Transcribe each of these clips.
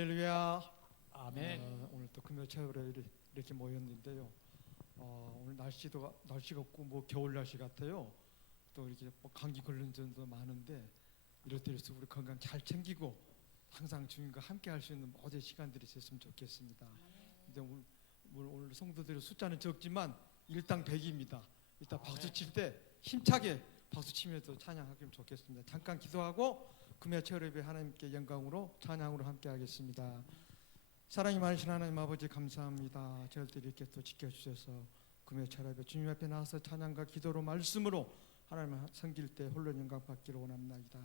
할렐루야. 아멘. 오늘 또 금요 차별에 이렇게 모였는데요. 오늘 날씨가 없고 뭐 겨울 날씨 같아요. 또 이렇게 뭐 감기 걸린 점도 많은데 이럴 때일수록 우리 건강 잘 챙기고 항상 주님과 함께 할 수 있는 모든 시간들이 있었으면 좋겠습니다. 근데 오늘 성도들의 숫자는 적지만 일당 100입니다. 일단 박수 칠 때 힘차게 박수 치면서 찬양하기면 좋겠습니다. 잠깐 기도하고 금요 철회배 하나님께 영광으로 찬양으로 함께 하겠습니다. 사랑이 많으신 하나님 아버지 감사합니다. 저희들 이렇게 또 지켜주셔서 금요 철회배 주님 앞에 나와서 찬양과 기도로 말씀으로 하나님을 섬길 때 홀로 영광 받기를 원합니다.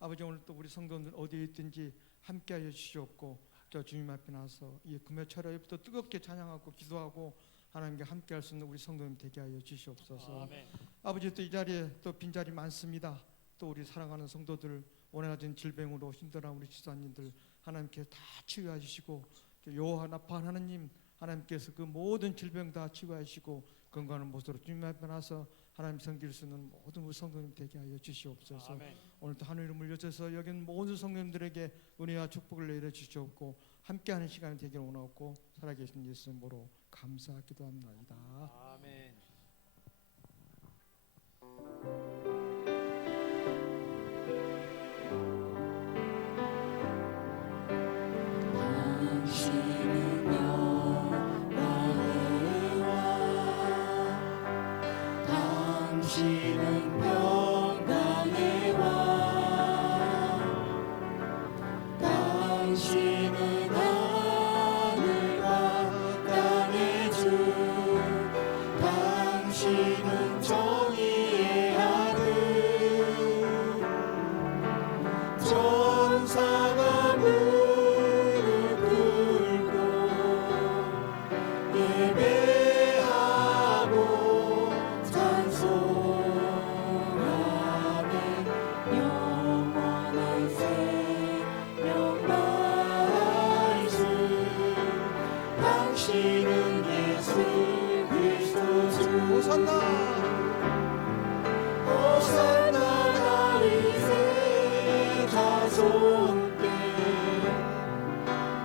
아버지 오늘 또 우리 성도들 어디에 있든지 함께하여 주시옵고 저 주님 앞에 나와서 이 금요 철회부터 뜨겁게 찬양하고 기도하고 하나님께 함께할 수 있는 우리 성도님 되게 하여 주시옵소서. 아멘. 아버지 또 이 자리에 또 빈자리 많습니다. 또 우리 사랑하는 성도들 오늘 가진 질병으로 힘들어하는 우리 지사님들 하나님께 다 치유해 주시고 요한 아파 하나님 하나님께서 그 모든 질병 다 치유해 주시고 건강한 모습으로 주님 앞에 나서 하나님 섬길 수 있는 모든 우리 성도님 되게 하여 주시옵소서. 아멘. 오늘도 하늘을 물려줘서 여기 모든 성도님들에게 은혜와 축복을 내려 주시옵고 함께하는 시간이 되기를 원하옵고 살아계신 예수 이름으로 감사하기도 합니다. 아멘. 당신은 평강의 왕 당신은 하늘과 땅의 주 당신은 정의의 하늘 천사가 무릎 꿇고 예배하고 찬송하네 영원한 생명 말씀 당신은 예수 그리스도 주 호산나 호산나 다윗의 자손께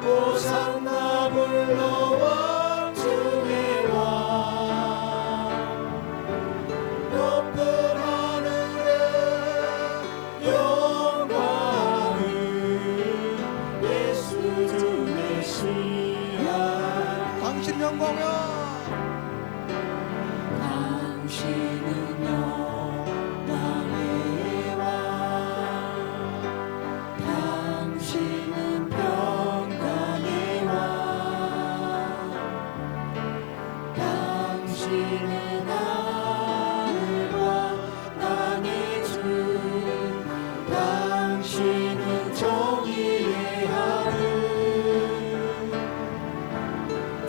호산나 불러와 주의 왕 높은 하늘에 영광을 예수 주 메시아 당신 영광이야. 당신은 영광의 왕 당신은 평강의 왕 당신은 하늘과 땅의 주 당신은 정의의 하늘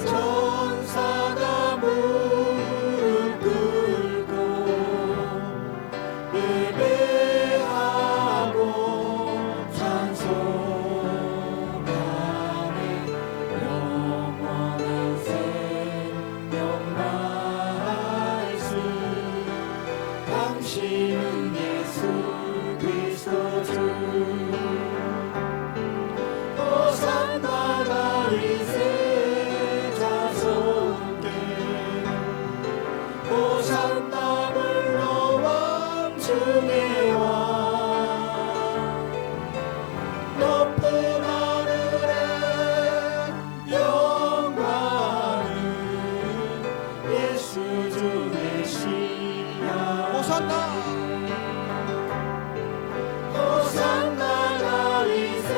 천사가 무릎 꿇고 예배하고 찬송하네 영원한 생명 말씀 당신은 예수 그리스도 주 호산나 다윗의 자손께 호산나 불러와 주의 왕 높은 하늘에 영광을 예수 주 메시아 호산나 호산나 다윗의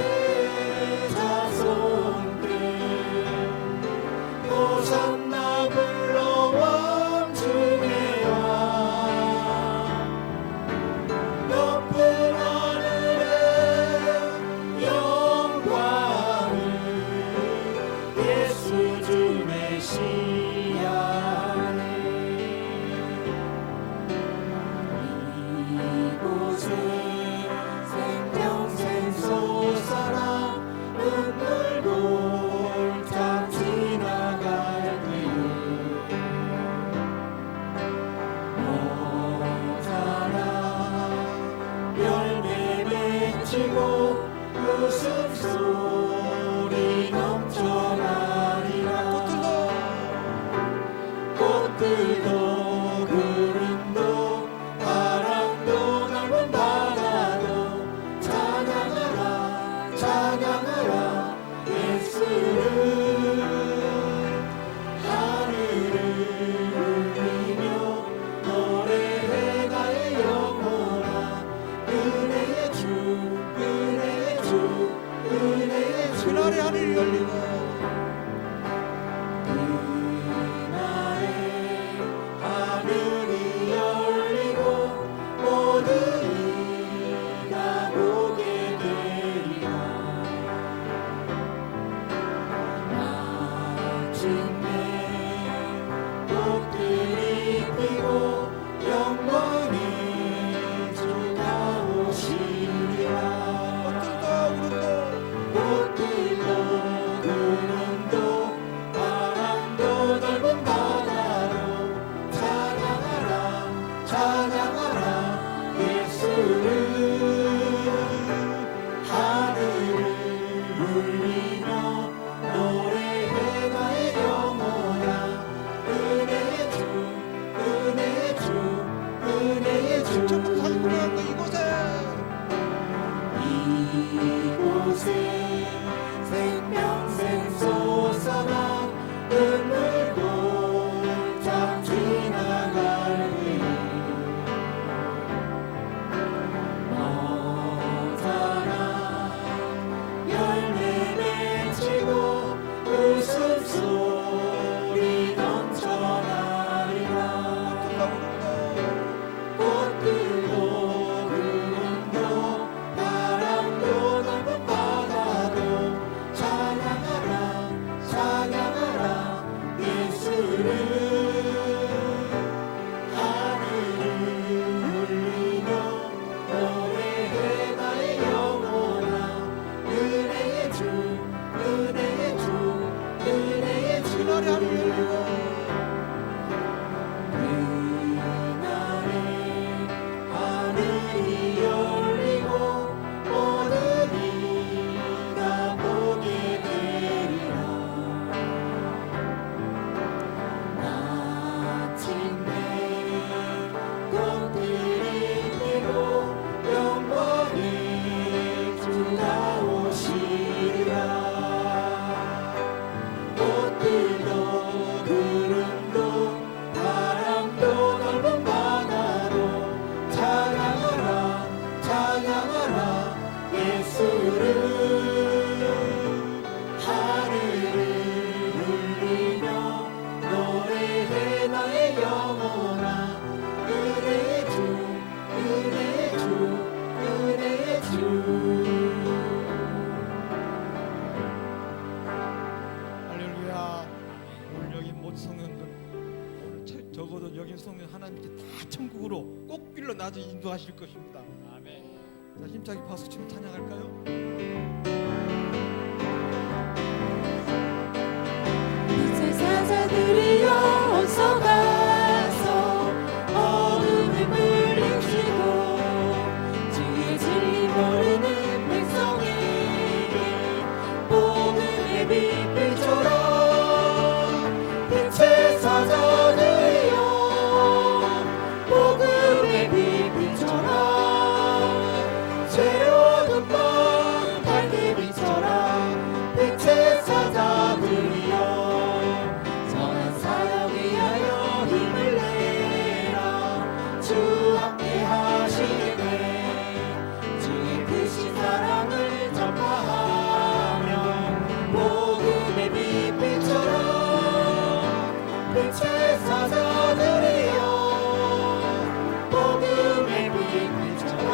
자손께 호산나 불러와 주의 왕 높은 하늘에 영광을 예수 주 메시아네 이곳에 생명샘 솟아나 눈물 골짝 지나갈 때에 모자라 열매 맺히고 웃음소리 물이 넘쳐나리라. 꽃들도 구름도 바람도 넓은 바다도 찬양하라 찬양하라 예수를. 하늘을 울리며 노래해 나의 영혼아. 은혜의 주 은혜의 주 은혜의 주. 그날의 하늘이 열리고 그날에 하늘이 열리고 모든 이가 보게 되리라. 마침내 꽃들이 피고 영광의 주가 오시리라. 꽃들도 구름도 바람도 넓은 바다도 찬양하라 찬양하라 예수를. 하늘을 울리며 노래해 나의 영혼아. 은혜의 주 은혜의 주 은혜의 주. 전부 살고 이곳에 생명샘 솟아나 눈물 골짝 지나갈 때 머자나 열매 맺히고 웃음소리 넘쳐나리라. 꽃들도 구름도 바람도 넓은 바다도 찬양하라 찬양하라 예수를. 하늘을 울리며 노래해 나의 영혼아. 은혜의 주 은혜의 주 은혜의 주. 그날의 하늘이 열리고 그날에 하늘이 열리고 모든 이가 보게 되리라. 마침내 꽃들이 피고 영광의 주가 오시리라. 꽃들도 구름도 바람도 넓은 바다도 찬양하라 찬양하라 예수를. 하늘을 울리며 노래해 나의 영혼아. 은혜의 주 은혜의 주 은혜의 주. 할렐루야. 오늘 여기 모든 성도들 오늘 적어도 여기 성도 하나님께 다 천국으로 꽃길로 나중에 인도하실 것입니다. 아멘. 자, 힘차게 박수 치며 찬양할까요? 빛의 사자들이여 어서 가서 어둠을 물리치고 주의 진리 모르는 백성에게 복음의 빛을 줘라. 빛의 사자들이여 복음의 빛을 줘라. 새로운 밤 밝게 비춰라. 빛의 사자들이여 선한 사역 위하여 힘을 내라. 주 함께 하시네. 주의 크신 사랑을 전파하며 복음의 빛 비춰라. 빛의 사자들이여 복음의 빛 비춰라.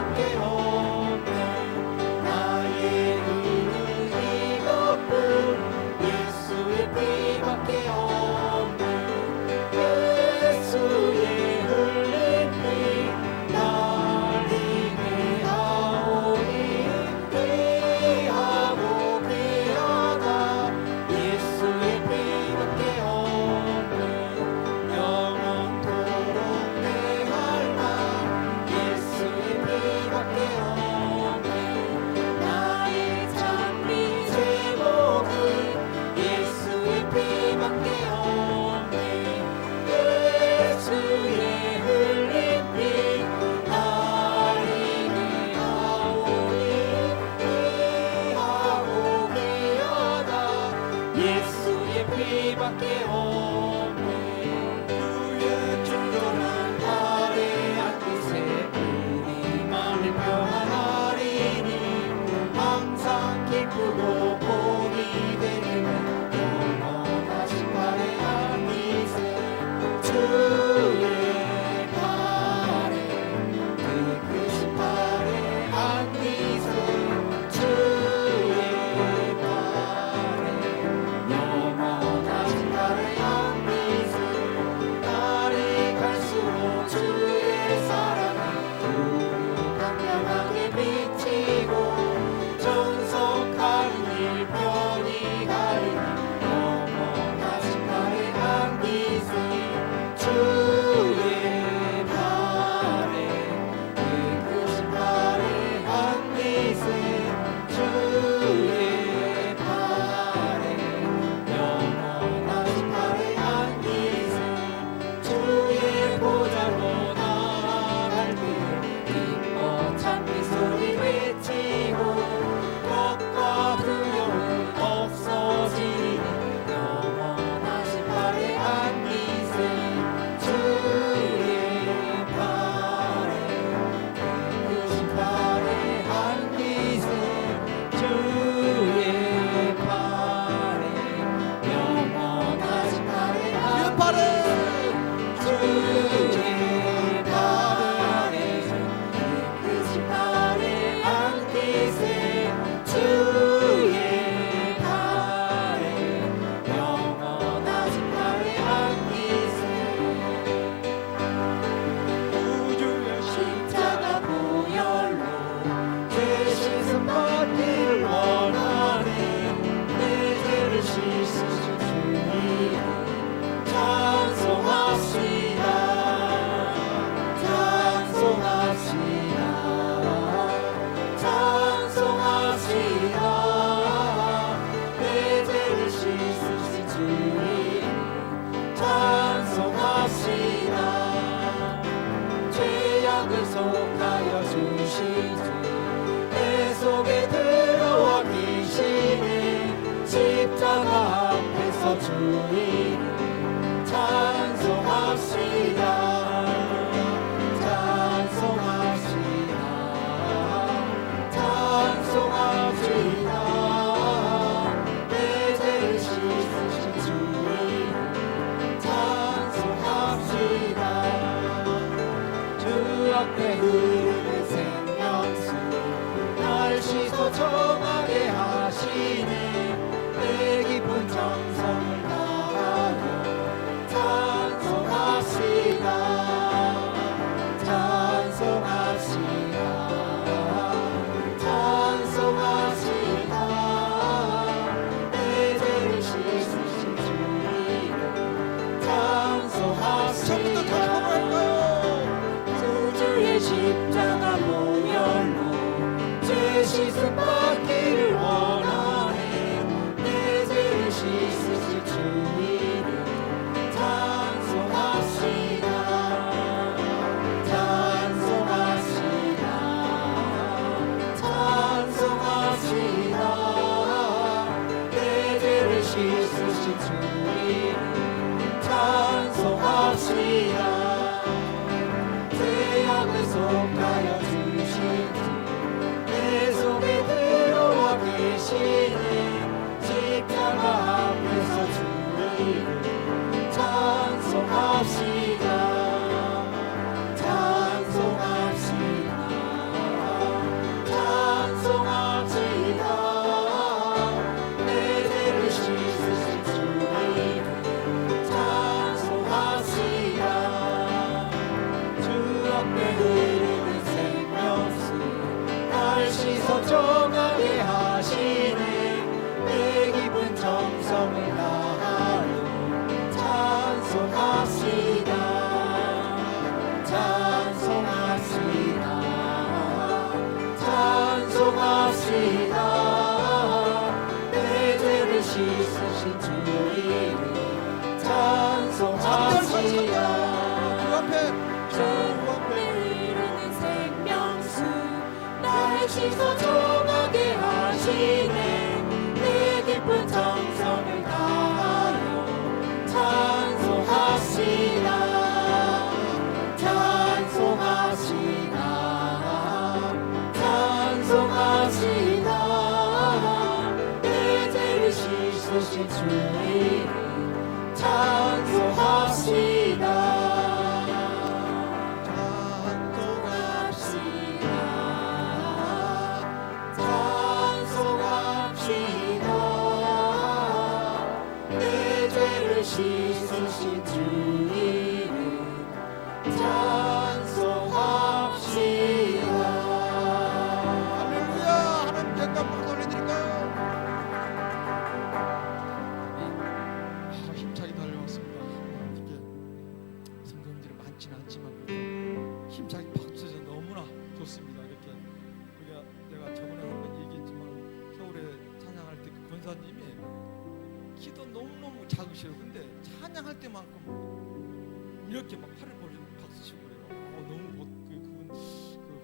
피밖에 없네. 나의 의는 이것뿐 예수의 피밖에 없네. 예수의 흘린 피 날 이게 하오니 귀하고 귀하다. 예수의 피밖에 없네. 영원토록 내 வாழ்방 예수의 피밖에 없네. 나의 찬미 제목은 예수의 피밖에 없네. 예수의 흘린 피 날 이게 하오니 귀하고 귀하다. 예수의 피밖에 없네. 주의 충전한 아래 안기세 우리만을 평안하리니 항상 기쁘고 복이 되리니 영원하신 발에 안기세 주의 발에 그 크신 발에 안기세 주의 발에 영원하신 발에 안기세 날이 갈수록 주의 사랑이 강력하게 비치고 전속한 일 편히 가리니 영원하신 발에 안기세 주의 발에 그 크신 발에 안기세 주의 발에 영원하신 발에 안기세 주의 보좌로 나아갈 때 기뻐 찬미 소리 외치고 걱과 두려움 없어지니 영원하신 발에 안기세 주의 발에 크신 발에 안기세 주의 발에 영원하신 발에 안기세 주의 발에 크신 발에 안기세 주의 발에 영원하신 발에 안기세 우주의 십자가 보혈로 죄 씻음 받길 원하네. 내 죄를 씻으신 주님 찬송합시다. 찬송합시다. 찬송합시다. 내 죄를 씻으신 주님 찬송합시다. 죄악을 속하여 주신 주 내 속에 들어와 계시네. 십자가 앞에서 주님 찬송합시다. 찬송합시다. 찬송합시다. 내 죄를 씻으신 주님 찬송합시다. 주 앞에 흐르는 생명수 날 씻어 정하게 하시네. 내 깊은 정성을 다하여 찬송합시다. 찬송합시다. 내 죄를 씻으신 주 이름 찬송합시다. 주 앞에 흐르는 생명수 나의 씻어 정하게 하시네. 내 깊은 정성을 다하여 찬송합시다. 찬송합시다. 찬송합시다. 내 죄를 씻으신 주 이름 찬송합시다. 씻으신 주 이름 찬송합시다. 할렐루야. 하나님께 감사 올려드릴까요? 힘차게 달려왔습니다. 이게 성도님들이 많지는 않지만 그래도 힘차게 박수 쳐서 너무나 좋습니다. 이렇게 내가 저번에 한번 얘기했지만 서울에 찬양할 때 그 권사님이 키도 너무너무 작으셔요. 근데 찬양할 때만큼 이렇게 막 팔을 벌리고 박수 치고 그래요. 너무 그분 그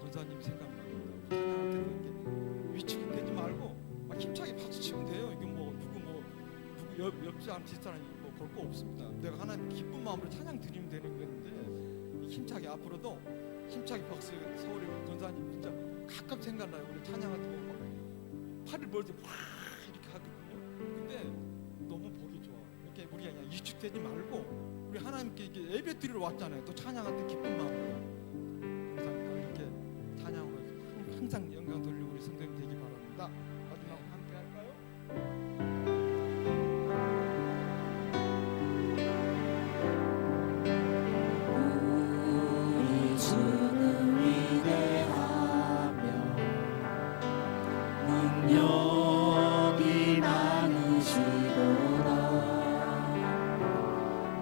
권사님 생각납니다. 찬양할 때도 이렇게 위축되지 말고 막 힘차게 박수 치면 돼요. 이게 누구 옆지 않은 뒷사람이 볼 거 없습니다. 내가 하나님 기쁜 마음으로 찬양 드리면 되는 건데 힘차게 앞으로도 힘차게 박수. 서울에 권사님 진짜 가끔 생각나요. 우리 찬양할 때 보면 막 팔을 벌때 확 이렇게 하거든요. 근데 너무 보기 좋아. 이렇게 우리가 그냥 위축되지 말고 우리 하나님께 이게 예배 드리러 왔잖아요. 또 찬양할 때 기쁜 마음으로 감사합니다. 이렇게 찬양으로 항상 영광 돌리고 우리 성도님 되기 바랍니다. 마지막 함께 할까요? 우리 주는 위대하며 능력이 많으시도다.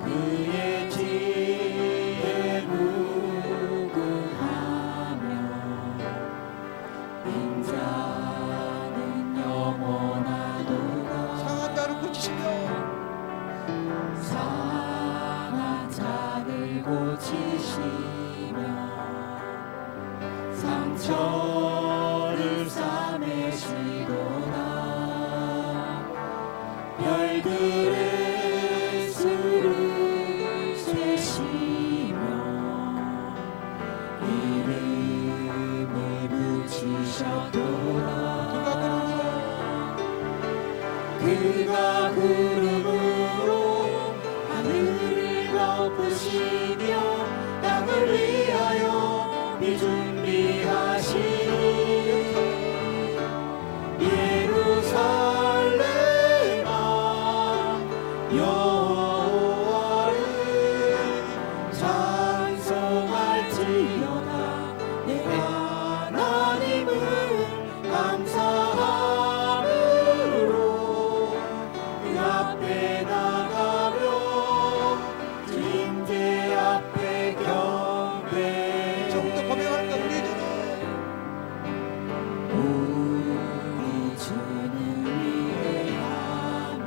그의 지혜 무궁하며 인자는 영원하도다. 상한 자를 고치시며 상한 자를 고치시며 상처를 싸매시도다. 별들의 수를 세시며 이름을 붙이셨도다. 그가 구름으로 하늘을 덮으시며 땅을 위하여 비 준비하시니 예루살렘아 여호와를 찬송할지어다. 내 하나님을 감사함으로 그 앞에 나가며 임재 앞에 경배. 조금 더 고백할까? 우리 주는 위대하며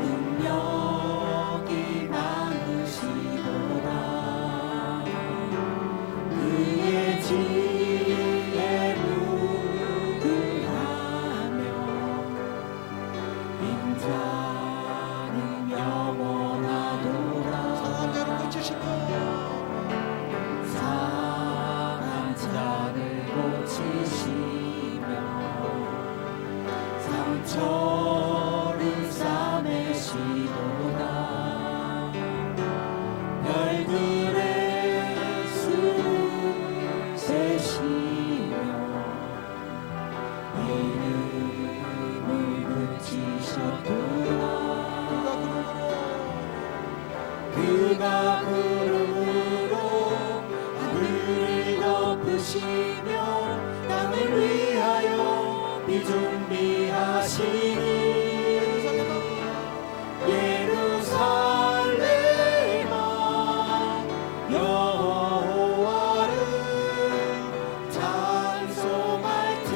능력이 많으시도다. 그의 지혜 무궁하며 인자는 영원하도다. 상한 자를 고치시며 상한 자를 고치시며 상처를 싸매시도다. 별들의 수를 세시며 이름을 붙이셨도다. 그가 구름으로 하늘을 덮으시며 땅을 위하여 비 준비하시니 예루살렘아 여호와를 찬송할지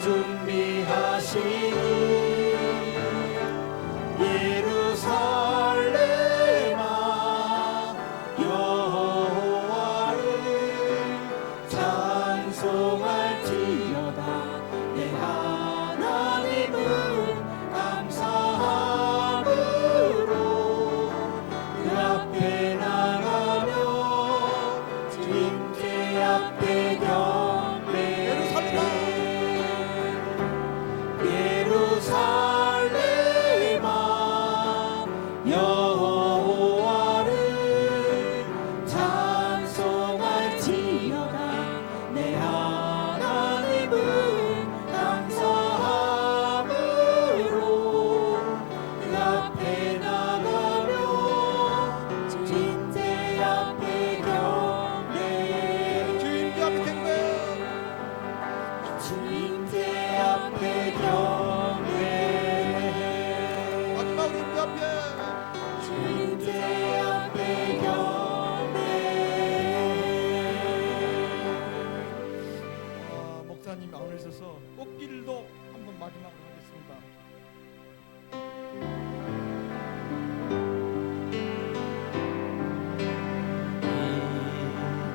준비하시니 예루살렘아 여호와를 찬송할지어다. 내 하나님은 감사함으로 그 앞에 나가며 주님께 앞에 경배해. 예루살렘아 여호와를 찬송할지어다. 내 하나님은 감사함으로 그 앞에 나가며 주님께 앞에 경배해. 주님께 앞에 경배. 주님께 앞에 경배해. 마지막 우리 주 앞에 주님께 앞에 경배해. 목사님 안으셔서 꽃길도 한번 마지막으로 하겠습니다.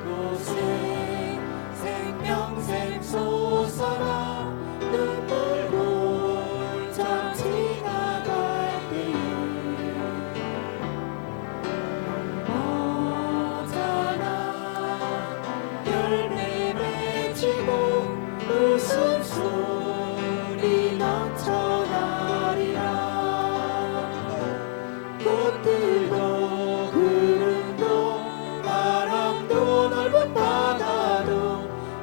이곳에 생명샘 솟아라. 눈물 골짜 지나갈 때에 어자나 열매 맺히고 웃음소리 넘쳐나리라. 꽃들도 구름도 바람도 넓은 바다도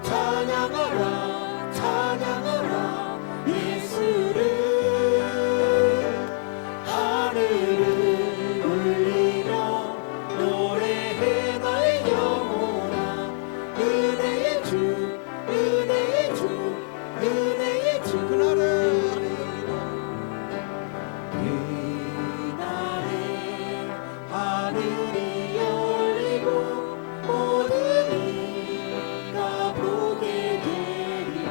찬양하라 찬양하라 예수를. 하늘을 울리며 노래해 나의 영혼아. 은혜의 주 은혜의 주 은혜의 주. 그날에 그날에 하늘이 열리고 모든 이가 보게 되리라.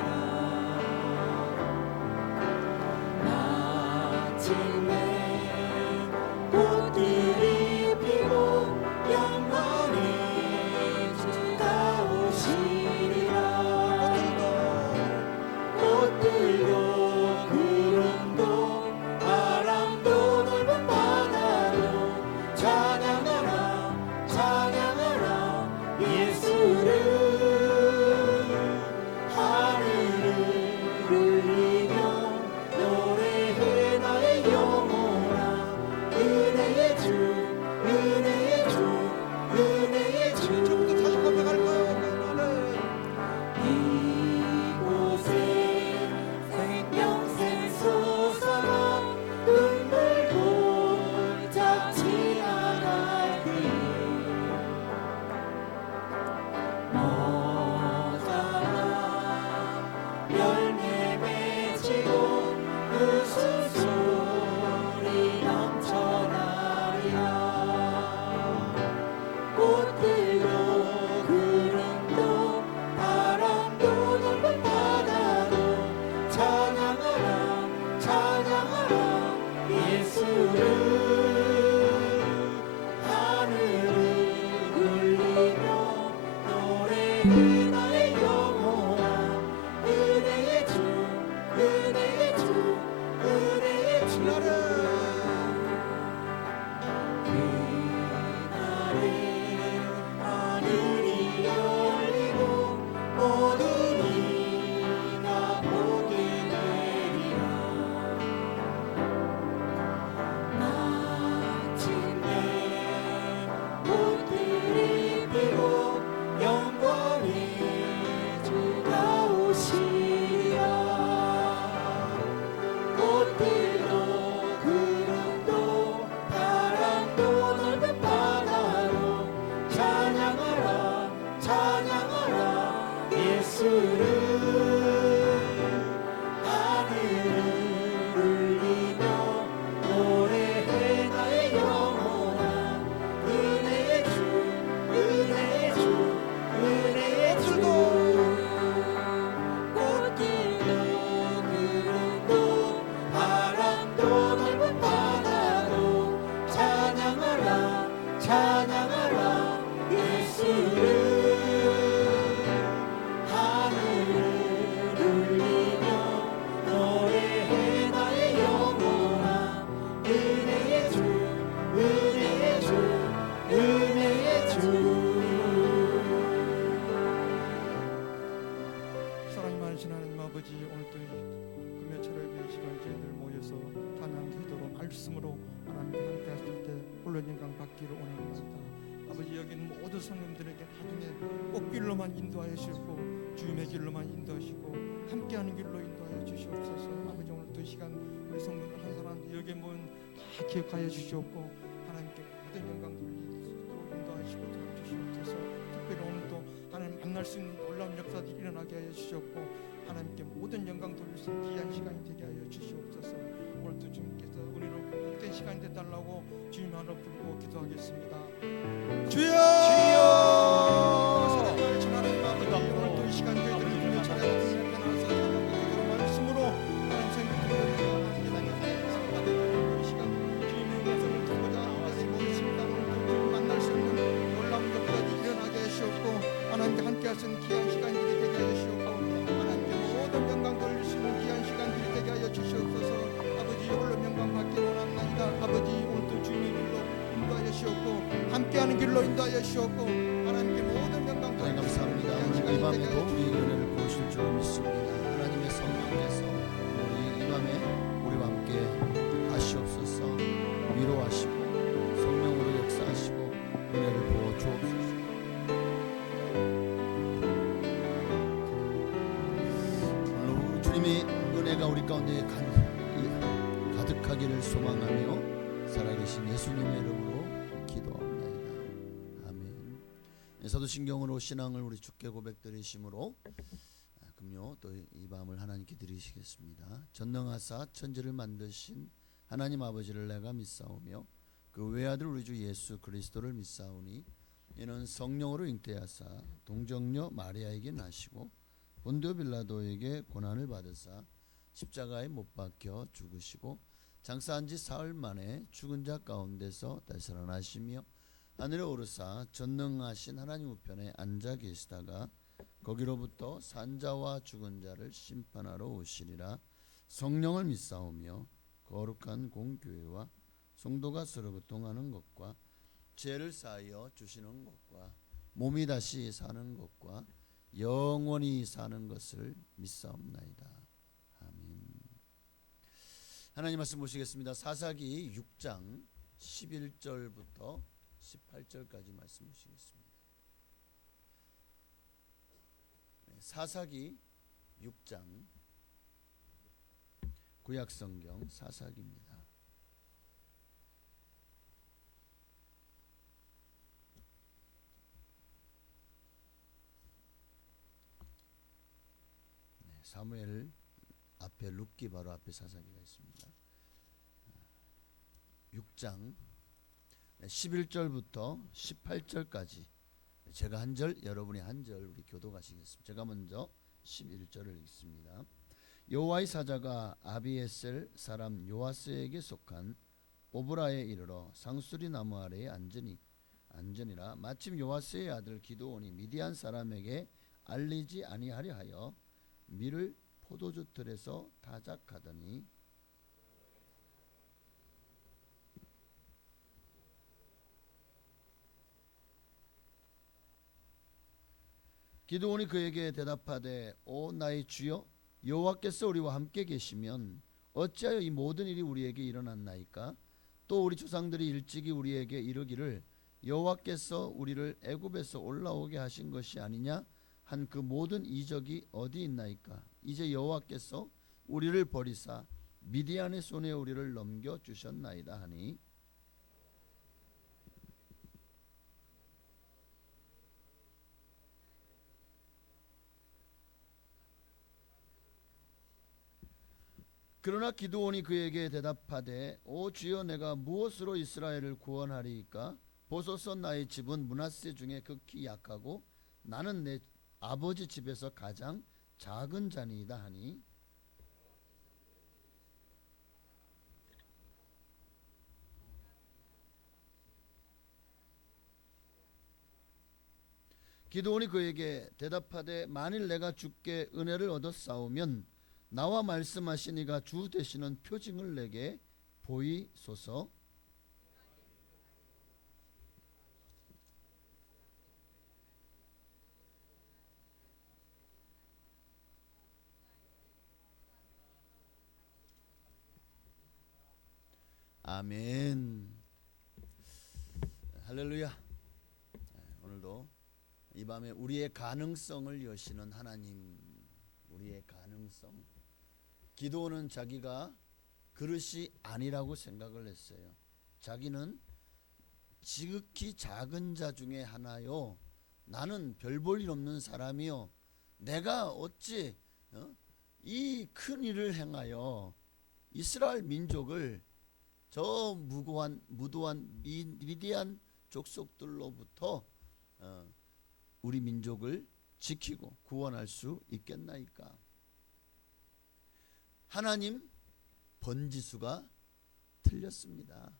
마침내 꽃들이 피고 영광의 주가 오시리라. 꽃들도 구름도 바람도 넓은 바다도 찬양하라 찬양하라 예수를. 하늘을 울리며 노래해 나의 영혼아. 은혜의 주 은혜의 주 은혜의 주. 주부터 다시 고백할까요? 이곳에 생명샘 솟아라. 눈물 골짜 지나갈 때에 어자나 열매 맺히고 웃음소리 넘쳐나리라. 꽃들도 구름도 바람도 넓은 바다도 찬양하라 찬양하라 예수를. 하늘을 울리며 노래해 나의 영혼아. 은혜의 주 은혜의 주 은혜의 주. 그날에 하늘이 열리고 모든 이가 보게 되리라. 마침내 꽃들이 피고 영광의 아버지 오늘도 금요 철학의 시간 저희들 모여서 찬양 기도로 말씀으로 하나님께 함께 하실 때 홀로 영광 받기를 원합니다. 아버지 여기 있는 모든 성도들에게 나중에 꽃길로만 인도하여 주시고 주님의 길로만 인도하시고 함께하는 길로 인도하여 주시옵소서. 아버지 오늘도 이 시간 우리 성도들 한 사람 여기 모은 다 기억하여 주시옵고 하나님께 모든 영광 돌리도록 인도하시고 도와주시옵소서. 특별히 오늘도 하나님 만날 수 있는 놀라운 역사들이 일어나게 하여 주시옵고 하나님께 모든 영광 돌릴 수 있는 귀한 시간이 되게 하여 주시옵소서. 오늘도 주님께서 은혜롭고 복된 시간이 되달라고 주님 하나 부르고 기도하겠습니다. 주여! 사랑하는 하나님 아버지 오늘도 이 시간 저희들을 주님의 차례로 주님 앞에 나와서 찬양과 기도로 말씀으로 하나님 생각들을 이 시간 주님의 말씀을 듣고자 하나님 모였습니다. 오늘도 주님 만날 수 있는 놀라운 역사들이 일어나게 하시옵고 하나님께 함께 하시는 귀한 시간들이 되게 하여 주시옵고 하나님께 모든 영광 돌릴 수 있는 귀한 시간들이 되게 하여 주시옵소서. 아버지 홀로 영광 받기 원합니다. 아버지 오늘도 주님의 길로 인도하여 주시옵고 함께하는 길로 인도하여 주시옵고 하나님께 모든 영광 하나님 감사합니다. 오늘 이 밤에도 우리 은혜를 부으실 줄 믿습니다. 하나님의 성령께서 우리 이 밤에 우리와 함께 하시옵소서. 위로하시고 성령으로 역사하시고 은혜를 부어 주옵소서. 오늘 주님의 은혜가 우리 가운데 가득하기를 소망하며 살아계신 예수님의 이름으로 기도합니다. 아멘. 사도신경으로 신앙을 우리 주께 고백드리심으로 금요 또 이 밤을 하나님께 드리시겠습니다. 전능하사 천지를 만드신 하나님 아버지를 내가 믿사오며 그 외아들 우리 주 예수 그리스도를 믿사오니 이는 성령으로 잉태하사 동정녀 마리아에게 나시고 본디오 빌라도에게 고난을 받으사 십자가에 못 박혀 죽으시고 장사한 지 사흘 만에 죽은 자 가운데서 다시 살아나시며 하늘에 오르사 전능하신 하나님 우편에 앉아 계시다가 거기로부터 산자와 죽은 자를 심판하러 오시리라. 성령을 믿사오며 거룩한 공교회와 성도가 서로 교통하는 것과 죄를 사하여 주시는 것과 몸이 다시 사는 것과 영원히 사는 것을 믿사옵나이다. 아멘. 하나님 말씀 보시겠습니다. 사사기 6장 11절부터 18절까지 말씀 보시겠습니다. 사사기 6장 구약성경 사사기입니다. 사무엘 앞에 룻기 바로 앞에 사사기가 있습니다. 6장 11절부터 18절까지 제가 한 절 여러분이 한 절 우리 교도가시겠습니다. 제가 먼저 11절을 읽습니다. 여호와의 사자가 아비에셀 사람 요아스에게 속한 오브라에 이르러 상수리 나무 아래에 앉으니라. 마침 요아스의 아들 기드온이 미디안 사람에게 알리지 아니하려 하여 밀을 포도주 틀에서 타작하더니 기드온이 그에게 대답하되 오 나의 주여 여호와께서 우리와 함께 계시면 어찌하여 이 모든 일이 우리에게 일어났나이까? 또 우리 조상들이 일찍이 우리에게 이르기를 여호와께서 우리를 애굽에서 올라오게 하신 것이 아니냐 한 그 모든 이적이 어디 있나이까? 이제 여호와께서 우리를 버리사 미디안의 손에 우리를 넘겨 주셨나이다 하니 그러나 기드온이 그에게 대답하되 오 주여 내가 무엇으로 이스라엘을 구원하리이까? 보소서 나의 집은 므낫세 중에 극히 약하고 나는 내 아버지 집에서 가장 작은 자니이다 하니 기드온이 그에게 대답하되 만일 내가 주께 은혜를 얻었사오면 나와 말씀하신 이가 주 되시는 표징을 내게 보이소서. 아멘. 할렐루야. 오늘도 이 밤에 우리의 가능성을 여시는 하나님, 우리의 가능성. 기도는 자기가 그릇이 아니라고 생각을 했어요. 자기는 지극히 작은 자 중에 하나요. 나는 별 볼 일 없는 사람이요. 내가 어찌 이 큰 일을 행하여 이스라엘 민족을 저 무도한 미디안 족속들로부터 우리 민족을 지키고 구원할 수 있겠나이까. 하나님 번지수가 틀렸습니다.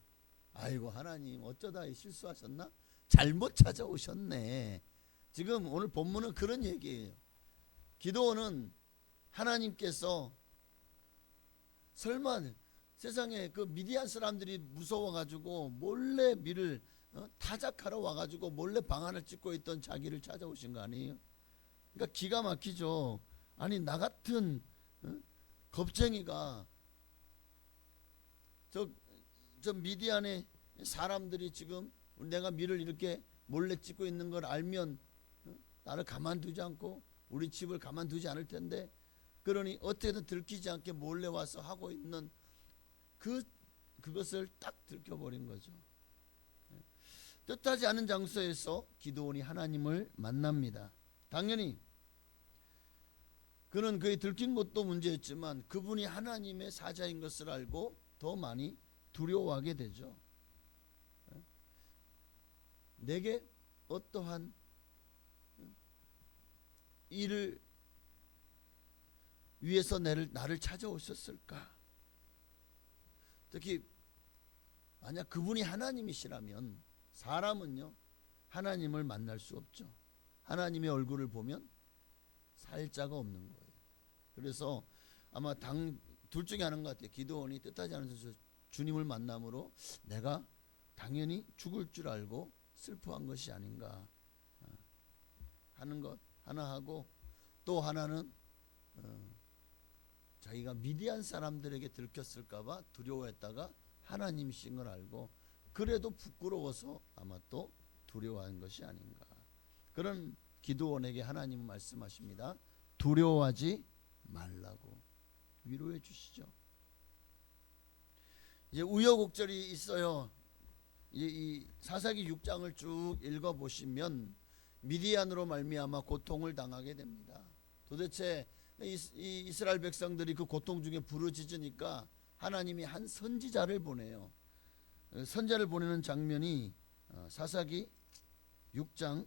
아이고 하나님 어쩌다 실수하셨나? 잘못 찾아오셨네. 지금 오늘 본문은 그런 얘기예요. 기도는 하나님께서 설마 세상에 그 미디안 사람들이 무서워가지고 몰래 밀을 타작하러 와가지고 몰래 방안을 찍고 있던 자기를 찾아오신 거 아니에요? 그러니까 기가 막히죠. 아니 나 같은 겁쟁이가 저 미디안의 사람들이 지금 내가 밀을 이렇게 몰래 찍고 있는 걸 알면 나를 가만두지 않고 우리 집을 가만두지 않을 텐데, 그러니 어떻게든 들키지 않게 몰래 와서 하고 있는 그것을 딱 들켜버린 거죠. 뜻하지 않은 장소에서 기드온이 하나님을 만납니다. 당연히 그는 그의 들킨 것도 문제였지만 그분이 하나님의 사자인 것을 알고 더 많이 두려워하게 되죠. 내게 어떠한 일을 위해서 나를 찾아오셨을까? 특히 만약 그분이 하나님이시라면 사람은요 하나님을 만날 수 없죠. 하나님의 얼굴을 보면 살 자가 없는 거예요. 그래서 아마 둘 중에 하나인 것 같아요. 기드온이 뜻하지 않은 데서 주님을 만남으로 내가 당연히 죽을 줄 알고 슬퍼한 것이 아닌가 하는 것 하나 하고, 또 하나는 자기가 미디안 사람들에게 들켰을까봐 두려워했다가 하나님이신 걸 알고 그래도 부끄러워서 아마 또 두려워한 것이 아닌가. 그런 기드온에게 하나님은 말씀하십니다. 두려워하지 말라고 위로해 주시죠. 이제 우여곡절이 있어요. 이 사사기 6장을 쭉 읽어보시면 미디안으로 말미암아 고통을 당하게 됩니다. 도대체 이 이스라엘 백성들이 그 고통 중에 부르짖으니까 하나님이 한 선지자를 보내요. 선자를 보내는 장면이 사사기 6장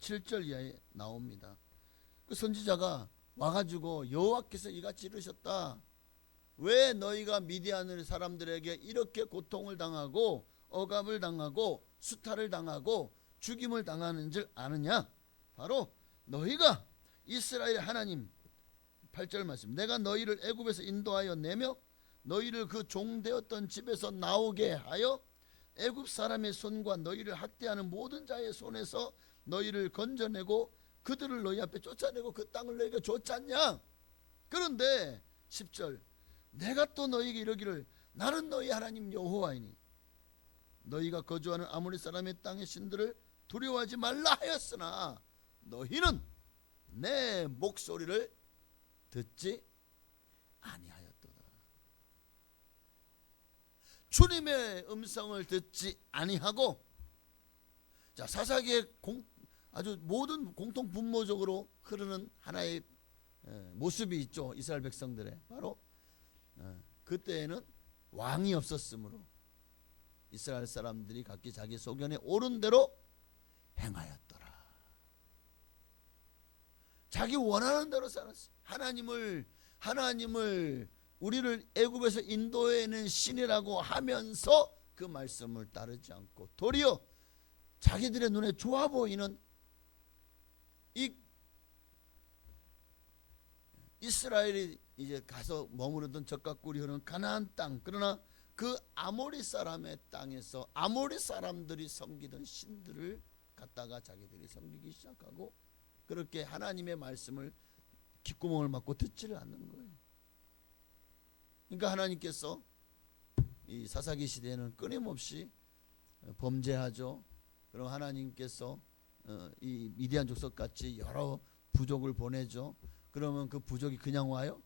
7절 이하에 나옵니다. 그 선지자가 와가지고 여호와께서 이같이 이르셨다. 왜 너희가 미디안 사람들에게 이렇게 고통을 당하고 억압을 당하고 수탈을 당하고 죽임을 당하는 줄 아느냐? 바로 너희가 이스라엘 하나님 8절 말씀, 내가 너희를 애굽에서 인도하여 내며 너희를 그 종되었던 집에서 나오게 하여 애굽 사람의 손과 너희를 학대하는 모든 자의 손에서 너희를 건져내고 그들을 너희 앞에 쫓아내고 그 땅을 너희에게 줬잖냐? 그런데 10절, 내가 또 너희에게 이르기를 나는 너희 하나님 여호와이니 너희가 거주하는 아모리 사람의 땅의 신들을 두려워하지 말라 하였으나 너희는 내 목소리를 듣지 아니하였도다. 주님의 음성을 듣지 아니하고, 자 사사기의 아주 모든 공통 분모적으로 흐르는 하나의 모습이 있죠. 이스라엘 백성들의 바로 그때에는 왕이 없었으므로 이스라엘 사람들이 각기 자기 소견에 옳은 대로 행하였더라. 자기 원하는 대로 살았어요. 하나님을 우리를 애굽에서 인도해낸 신이라고 하면서 그 말씀을 따르지 않고 도리어 자기들의 눈에 좋아 보이는 이 이스라엘이 이제 가서 머무르던 젖과 꿀이 흐르는 가나안 땅, 그러나 그 아모리 사람의 땅에서 아모리 사람들이 섬기던 신들을 갖다가 자기들이 섬기기 시작하고, 그렇게 하나님의 말씀을 귓구멍을 막고 듣지를 않는 거예요. 그러니까 하나님께서 이 사사기 시대에는 끊임없이 범죄하죠. 그럼 하나님께서 이 미디안 족속 같이 여러 부족을 보내죠. 그러면 그 부족이 그냥 와요?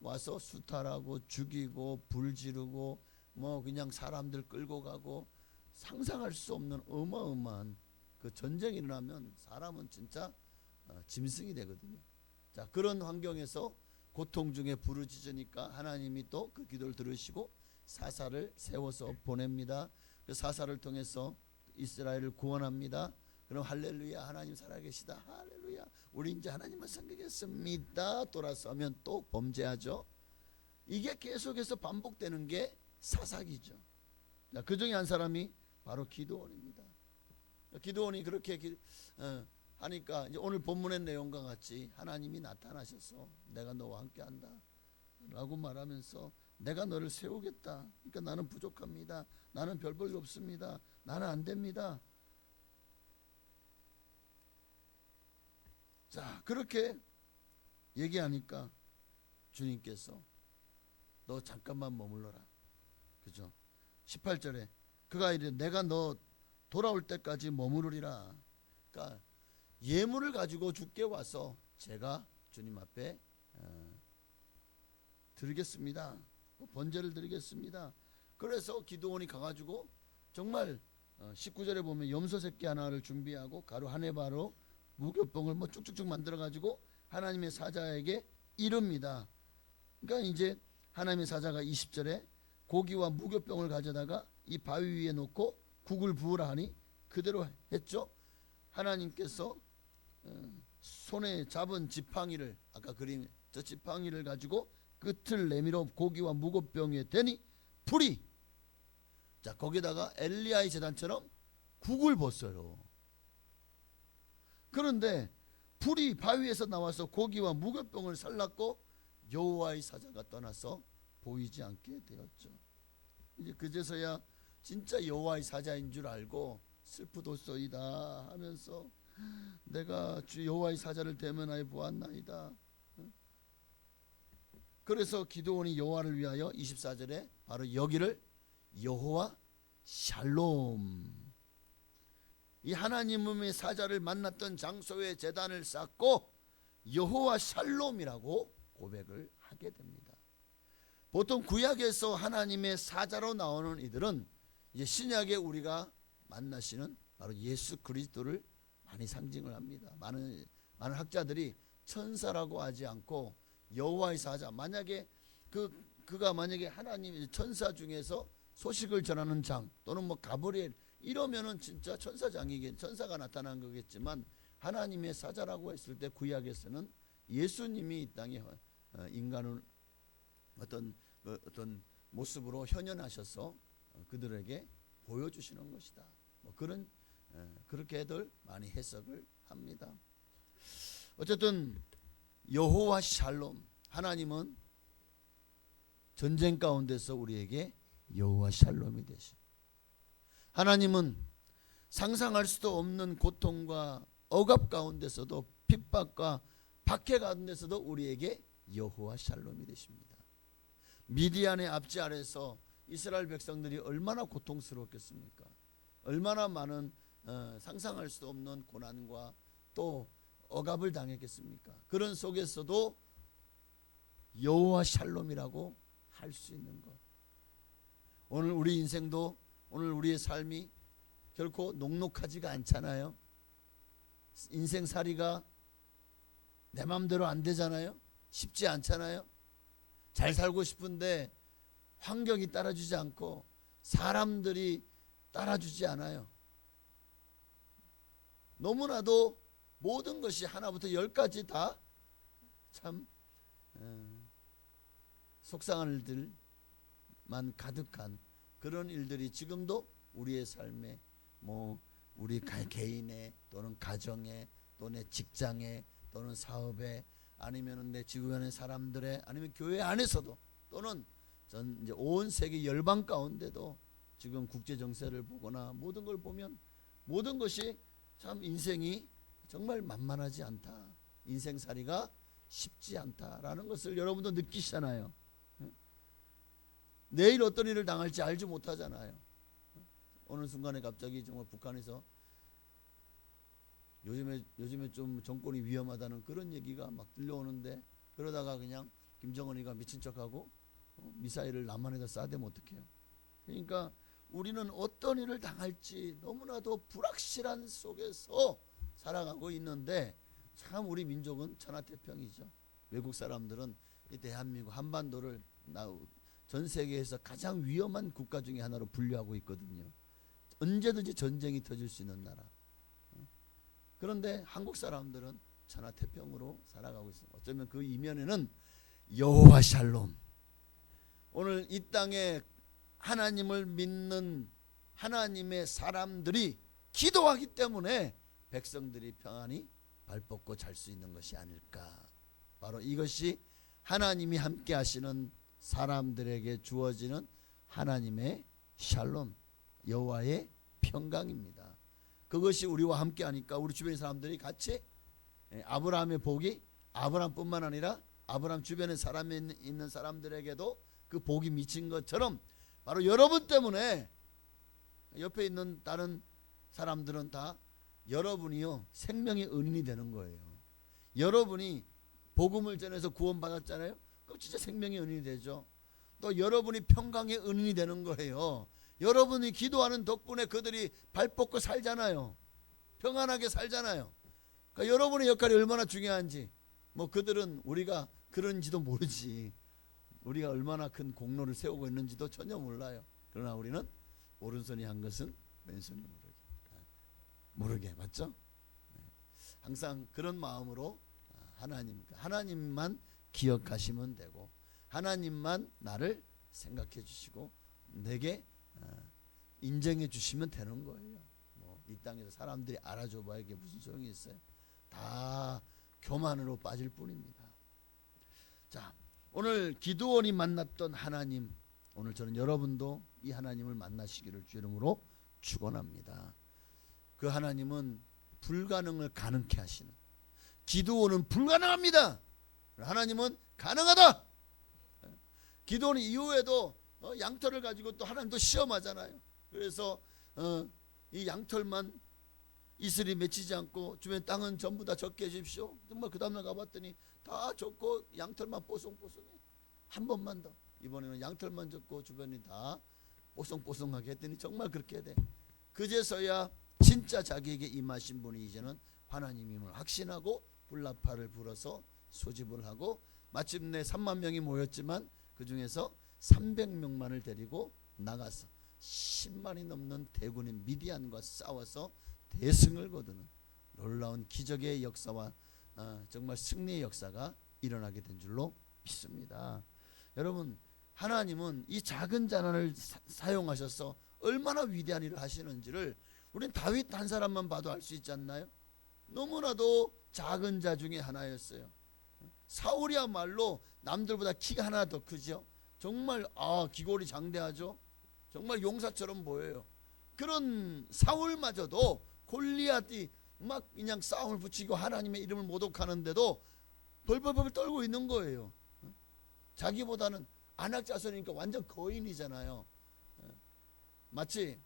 와서 수탈하고 죽이고 불 지르고 뭐 그냥 사람들 끌고 가고 상상할 수 없는 어마어마한 그 전쟁이 일어나면 사람은 진짜 짐승이 되거든요. 자, 그런 환경에서 고통 중에 부르짖으니까 하나님이 또 그 기도를 들으시고 사사를 세워서 보냅니다. 그 사사를 통해서 이스라엘을 구원합니다. 그럼 할렐루야, 하나님 살아계시다, 할렐루야, 우리 이제 하나님을 섬기겠습니다. 돌아서면 또 범죄하죠. 이게 계속해서 반복되는 게 사사기죠. 자, 그 중에 한 사람이 바로 기드온입니다. 기드온이 그렇게 하니까 이제 오늘 본문의 내용과 같이 하나님이 나타나셔서 내가 너와 함께한다 라고 말하면서 내가 너를 세우겠다. 그러니까 나는 부족합니다. 나는 별 볼 일 없습니다. 나는 안 됩니다. 자, 그렇게 얘기하니까 주님께서 너 잠깐만 머물러라. 그죠? 18절에 그가 이르되 내가 너 돌아올 때까지 머무르리라. 그러니까 예물을 가지고 주께 와서 제가 주님 앞에 드리겠습니다. 번제를 드리겠습니다. 그래서 기드온이 가가지고 정말 19절에 보면 염소 새끼 하나를 준비하고 가루 한 해바로 무교병을 뭐 쭉쭉쭉 만들어 가지고 하나님의 사자에게 이릅니다. 그러니까 이제 하나님의 사자가 20절에 고기와 무교병을 가져다가 이 바위 위에 놓고 국을 부으라 하니 그대로 했죠. 하나님께서 손에 잡은 지팡이를 아까 그림 저 지팡이를 가지고 끝을 내밀어 고기와 무교병에 대니 불이 자 거기다가 엘리야의 제단처럼 국을 벗어요. 그런데 불이 바위에서 나와서 고기와 무교병을 살랐고 여호와의 사자가 떠나서 보이지 않게 되었죠. 이제 그제서야 진짜 여호와의 사자인 줄 알고 슬프도소이다 하면서 내가 주 여호와의 사자를 대면하여 보았나이다. 그래서 기드온이 여호와를 위하여 24절에 바로 여기를 여호와 샬롬, 이 하나님의 사자를 만났던 장소에 제단을 쌓고 여호와 샬롬이라고 고백을 하게 됩니다. 보통 구약에서 하나님의 사자로 나오는 이들은 이제 신약에 우리가 만나시는 바로 예수 그리스도를 많이 상징을 합니다. 많은 학자들이 천사라고 하지 않고 여호와의 사자, 만약에 그가 만약에 하나님 천사 중에서 소식을 전하는 장 또는 뭐 가브리엘 이러면은 진짜 천사가 나타난 거겠지만 하나님의 사자라고 했을 때 구약에서는 예수님이 이 땅에 인간을 어떤 모습으로 현현하셔서 그들에게 보여주시는 것이다. 뭐 그렇게들 많이 해석을 합니다. 어쨌든 여호와 샬롬, 하나님은 전쟁 가운데서 우리에게 여호와 샬롬이 되시. 하나님은 상상할 수도 없는 고통과 억압 가운데서도 핍박과 박해 가운데서도 우리에게 여호와 샬롬이 되십니다. 미디안의 압제 아래서 이스라엘 백성들이 얼마나 고통스러웠겠습니까? 얼마나 많은 상상할 수 없는 고난과 또 억압을 당했겠습니까? 그런 속에서도 여호와 샬롬이라고 할 수 있는 것. 오늘 우리 인생도 오늘 우리의 삶이 결코 녹록하지가 않잖아요. 인생살이가 내 마음대로 안 되잖아요. 쉽지 않잖아요. 잘 살고 싶은데 환경이 따라주지 않고 사람들이 따라주지 않아요. 너무나도 모든 것이 하나부터 열까지 다 참 속상한 일들만 가득한 그런 일들이 지금도 우리의 삶에 뭐 우리 개인의 또는 가정에 또는 내 직장에 또는 사업에 아니면 내 주변의 사람들의 아니면 교회 안에서도 또는 전 이제 온 세계 열방 가운데도 지금 국제 정세를 보거나 모든 걸 보면 모든 것이 참 인생이 정말 만만하지 않다. 인생살이가 쉽지 않다라는 것을 여러분도 느끼시잖아요. 내일 어떤 일을 당할지 알지 못하잖아요. 어느 순간에 갑자기 정말 북한에서 요즘에 좀 정권이 위험하다는 그런 얘기가 막 들려오는데, 그러다가 그냥 김정은이가 미친 척하고 미사일을 남한에다 쏴대면 어떡해요. 그러니까 우리는 어떤 일을 당할지 너무나도 불확실한 속에서 살아가고 있는데, 참 우리 민족은 천하태평이죠. 외국 사람들은 이 대한민국 한반도를 전 세계에서 가장 위험한 국가 중에 하나로 분류하고 있거든요. 언제든지 전쟁이 터질 수 있는 나라. 그런데 한국 사람들은 천하태평으로 살아가고 있습니다. 어쩌면 그 이면에는 여호와 샬롬, 오늘 이 땅에 하나님을 믿는 하나님의 사람들이 기도하기 때문에 백성들이 평안히 발 뻗고 잘 수 있는 것이 아닐까. 바로 이것이 하나님이 함께 하시는 사람들에게 주어지는 하나님의 샬롬, 여호와의 평강입니다. 그것이 우리와 함께 하니까 우리 주변의 사람들이 같이 아브라함의 복이 아브라함뿐만 아니라 아브라함 주변에 있는 사람들에게도 그 복이 미친 것처럼, 바로 여러분 때문에 옆에 있는 다른 사람들은 다 여러분이요 생명의 은인이 되는 거예요. 여러분이 복음을 전해서 구원받았잖아요. 그럼 진짜 생명의 은인이 되죠. 또 여러분이 평강의 은인이 되는 거예요. 여러분이 기도하는 덕분에 그들이 발 뻗고 살잖아요. 평안하게 살잖아요. 그러니까 여러분의 역할이 얼마나 중요한지, 뭐 그들은 우리가 그런지도 모르지, 우리가 얼마나 큰 공로를 세우고 있는지도 전혀 몰라요. 그러나 우리는 오른손이 한 것은 왼손이 모르게, 맞죠? 항상 그런 마음으로 하나님만 기억하시면 되고, 하나님만 나를 생각해 주시고 내게 인정해 주시면 되는 거예요. 뭐 이 땅에서 사람들이 알아줘 봐야 이게 무슨 소용이 있어요. 다 교만으로 빠질 뿐입니다. 자, 오늘 기드온이 만났던 하나님, 오늘 저는 여러분도 이 하나님을 만나시기를 주 이름으로 축원합니다. 그 하나님은 불가능을 가능케 하시는, 기드온은 불가능합니다. 하나님은 가능하다. 기드온이 이후에도 양털을 가지고 또 하나님도 시험하잖아요. 그래서 이 양털만 이슬이 맺히지 않고 주변 땅은 전부 다 적게 해주십시오. 정말 그 다음날 가봤더니 다 적고 양털만 뽀송뽀송해. 한 번만 더, 이번에는 양털만 적고 주변이 다 뽀송뽀송하게 했더니 정말 그렇게 돼. 그제서야 진짜 자기에게 임하신 분이 이제는 하나님임을 확신하고 불나팔을 불어서 소집을 하고, 마침내 3만 명이 모였지만 그 중에서 300명만을 데리고 나가서 10만이 넘는 대군인 미디안과 싸워서 대승을 거두는 놀라운 기적의 역사와 정말 승리의 역사가 일어나게 된 줄로 믿습니다. 여러분, 하나님은 이 작은 자난을 사용하셔서 얼마나 위대한 일을 하시는지를 우린 다윗 한 사람만 봐도 알 수 있지 않나요? 너무나도 작은 자 중에 하나였어요. 사울이야말로 남들보다 키가 하나 더 크죠. 정말 기골이 장대하죠. 정말 용사처럼 보여요. 그런 사울마저도 골리앗이 막 그냥 싸움을 붙이고 하나님의 이름을 모독하는데도 벌벌벌 떨고 있는 거예요. 자기보다는 안악자손이니까 완전 거인이잖아요. 마치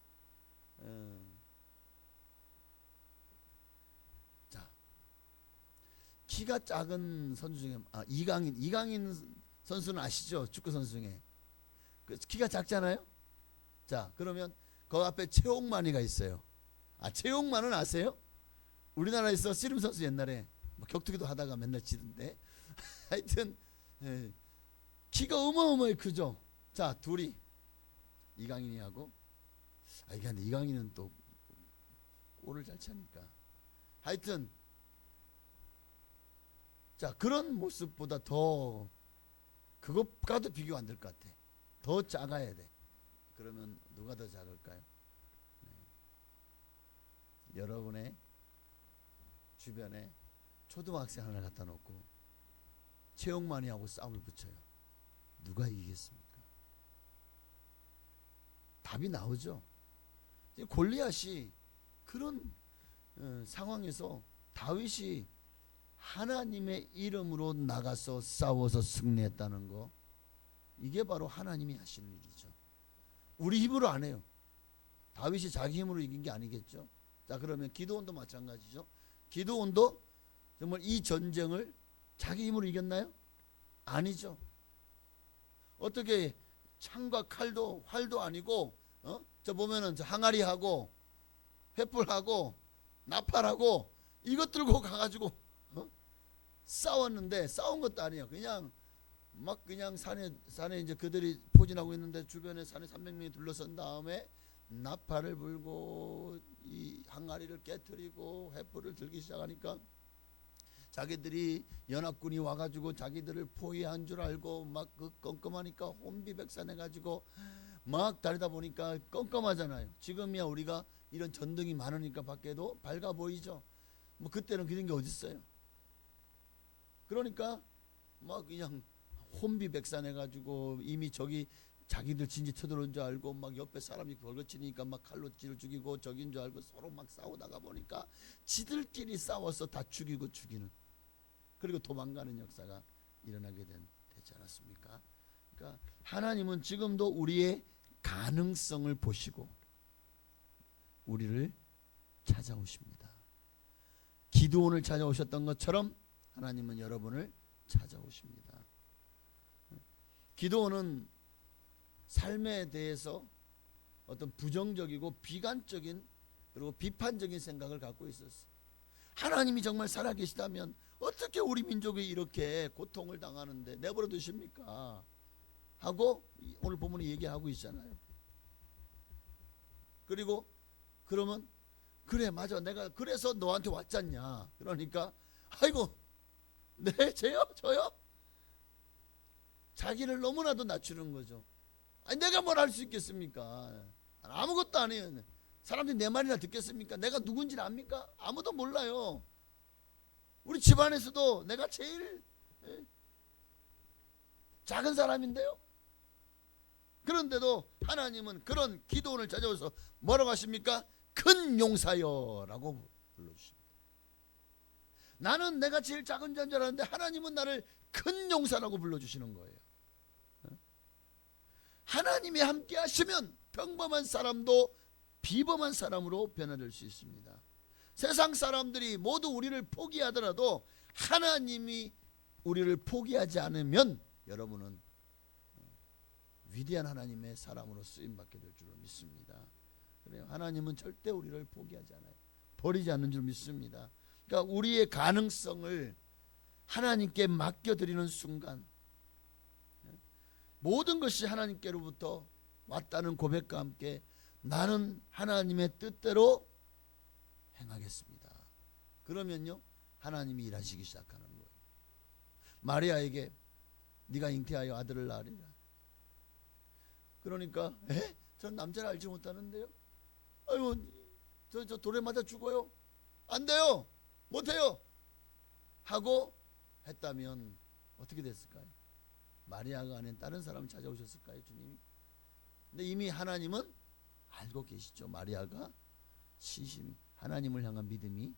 키가 작은 선수 중에 이강인 선수는 아시죠? 축구 선수 중에 그 키가 작잖아요. 자, 그러면 그 앞에 최홍만이가 있어요. 최홍만은 아세요? 우리나라에서 씨름 선수 옛날에 뭐 격투기도 하다가 맨날 지던데 하여튼 키가 어마어마하게 크죠. 자, 둘이 이강인이하고 근데 이강인은 또 골을 잘 차니까 하여튼 자, 그런 모습보다 더 그것과도 비교 안 될 것 같아. 더 작아야 돼. 그러면 누가 더 작을까요? 여러분의 주변에 초등학생 하나 갖다 놓고 최홍만이하고 싸움을 붙여요. 누가 이기겠습니까? 답이 나오죠. 골리앗이 그런 상황에서 다윗이 하나님의 이름으로 나가서 싸워서 승리했다는 거, 이게 바로 하나님이 하시는 일이죠. 우리 힘으로 안 해요. 다윗이 자기 힘으로 이긴 게 아니겠죠. 자, 그러면 기드온도 마찬가지죠. 기드온도 정말 이 전쟁을 자기 힘으로 이겼나요? 아니죠. 어떻게 창과 칼도 활도 아니고 저 보면은 저 항아리하고 횃불하고 나팔하고 이것 들고 가가지고 싸웠는데, 싸운 것도 아니에요. 그냥 막 그냥 산에 이제 그들이 포진하고 있는데 주변에 산에 300명이 둘러선 다음에 나팔을 불고 이 항아리를 깨트리고 횃불을 들기 시작하니까 자기들이 연합군이 와가지고 자기들을 포위한 줄 알고 막 그 껌껌하니까 혼비백산해가지고 막 다니다 보니까 껌껌하잖아요. 지금이야 우리가 이런 전등이 많으니까 밖에도 밝아 보이죠. 뭐 그때는 그런 게 어디 있어요. 그러니까 막 그냥 혼비백산해가지고 이미 저기 자기들 진지 쳐들어온 줄 알고 막 옆에 사람이 벌거치니까 막 칼로 찌를 죽이고 적인 줄 알고 서로 막 싸우다가 보니까 지들끼리 싸워서 다 죽이고 죽이는, 그리고 도망가는 역사가 일어나게 되지 않았습니까? 그러니까 하나님은 지금도 우리의 가능성을 보시고 우리를 찾아오십니다. 기드온을 찾아오셨던 것처럼 하나님은 여러분을 찾아오십니다. 기드온은 삶에 대해서 어떤 부정적이고 비관적인 그리고 비판적인 생각을 갖고 있었어요. 하나님이 정말 살아계시다면 어떻게 우리 민족이 이렇게 고통을 당하는데 내버려 두십니까? 하고 오늘 본문에 얘기하고 있잖아요. 그리고 그러면 그래 맞아 내가 그래서 너한테 왔잖냐. 그러니까 아이고 네 저요? 자기를 너무나도 낮추는 거죠. 아니 내가 뭘 할 수 있겠습니까? 아무것도 안 해요. 사람들이 내 말이나 듣겠습니까? 내가 누군지는 압니까? 아무도 몰라요. 우리 집안에서도 내가 제일 작은 사람인데요. 그런데도 하나님은 그런 기도원을 찾아오셔서 뭐라고 하십니까? 큰 용사여 라고 불러주십니다. 나는 내가 제일 작은 자인 줄 알았는데 하나님은 나를 큰 용사라고 불러주시는 거예요. 하나님이 함께 하시면 평범한 사람도 비범한 사람으로 변화될 수 있습니다. 세상 사람들이 모두 우리를 포기하더라도 하나님이 우리를 포기하지 않으면 여러분은 위대한 하나님의 사람으로 쓰임받게 될 줄로 믿습니다. 그래요. 하나님은 절대 우리를 포기하지 않아요. 버리지 않는 줄 믿습니다. 그러니까 우리의 가능성을 하나님께 맡겨드리는 순간 모든 것이 하나님께로부터 왔다는 고백과 함께 나는 하나님의 뜻대로 행하겠습니다. 그러면요 하나님이 일하시기 시작하는 거예요. 마리아에게 네가 잉태하여 아들을 낳으리라. 그러니까 전 남자를 알지 못하는데요. 아이고 저 돌에 맞아 죽어요. 안 돼요. 못해요. 하고 했다면 어떻게 됐을까요? 마리아가 아닌 다른 사람을 찾아오셨을까요? 주님이? 근데 이미 하나님은 알고 계시죠. 마리아가 시심 하나님을 향한 믿음이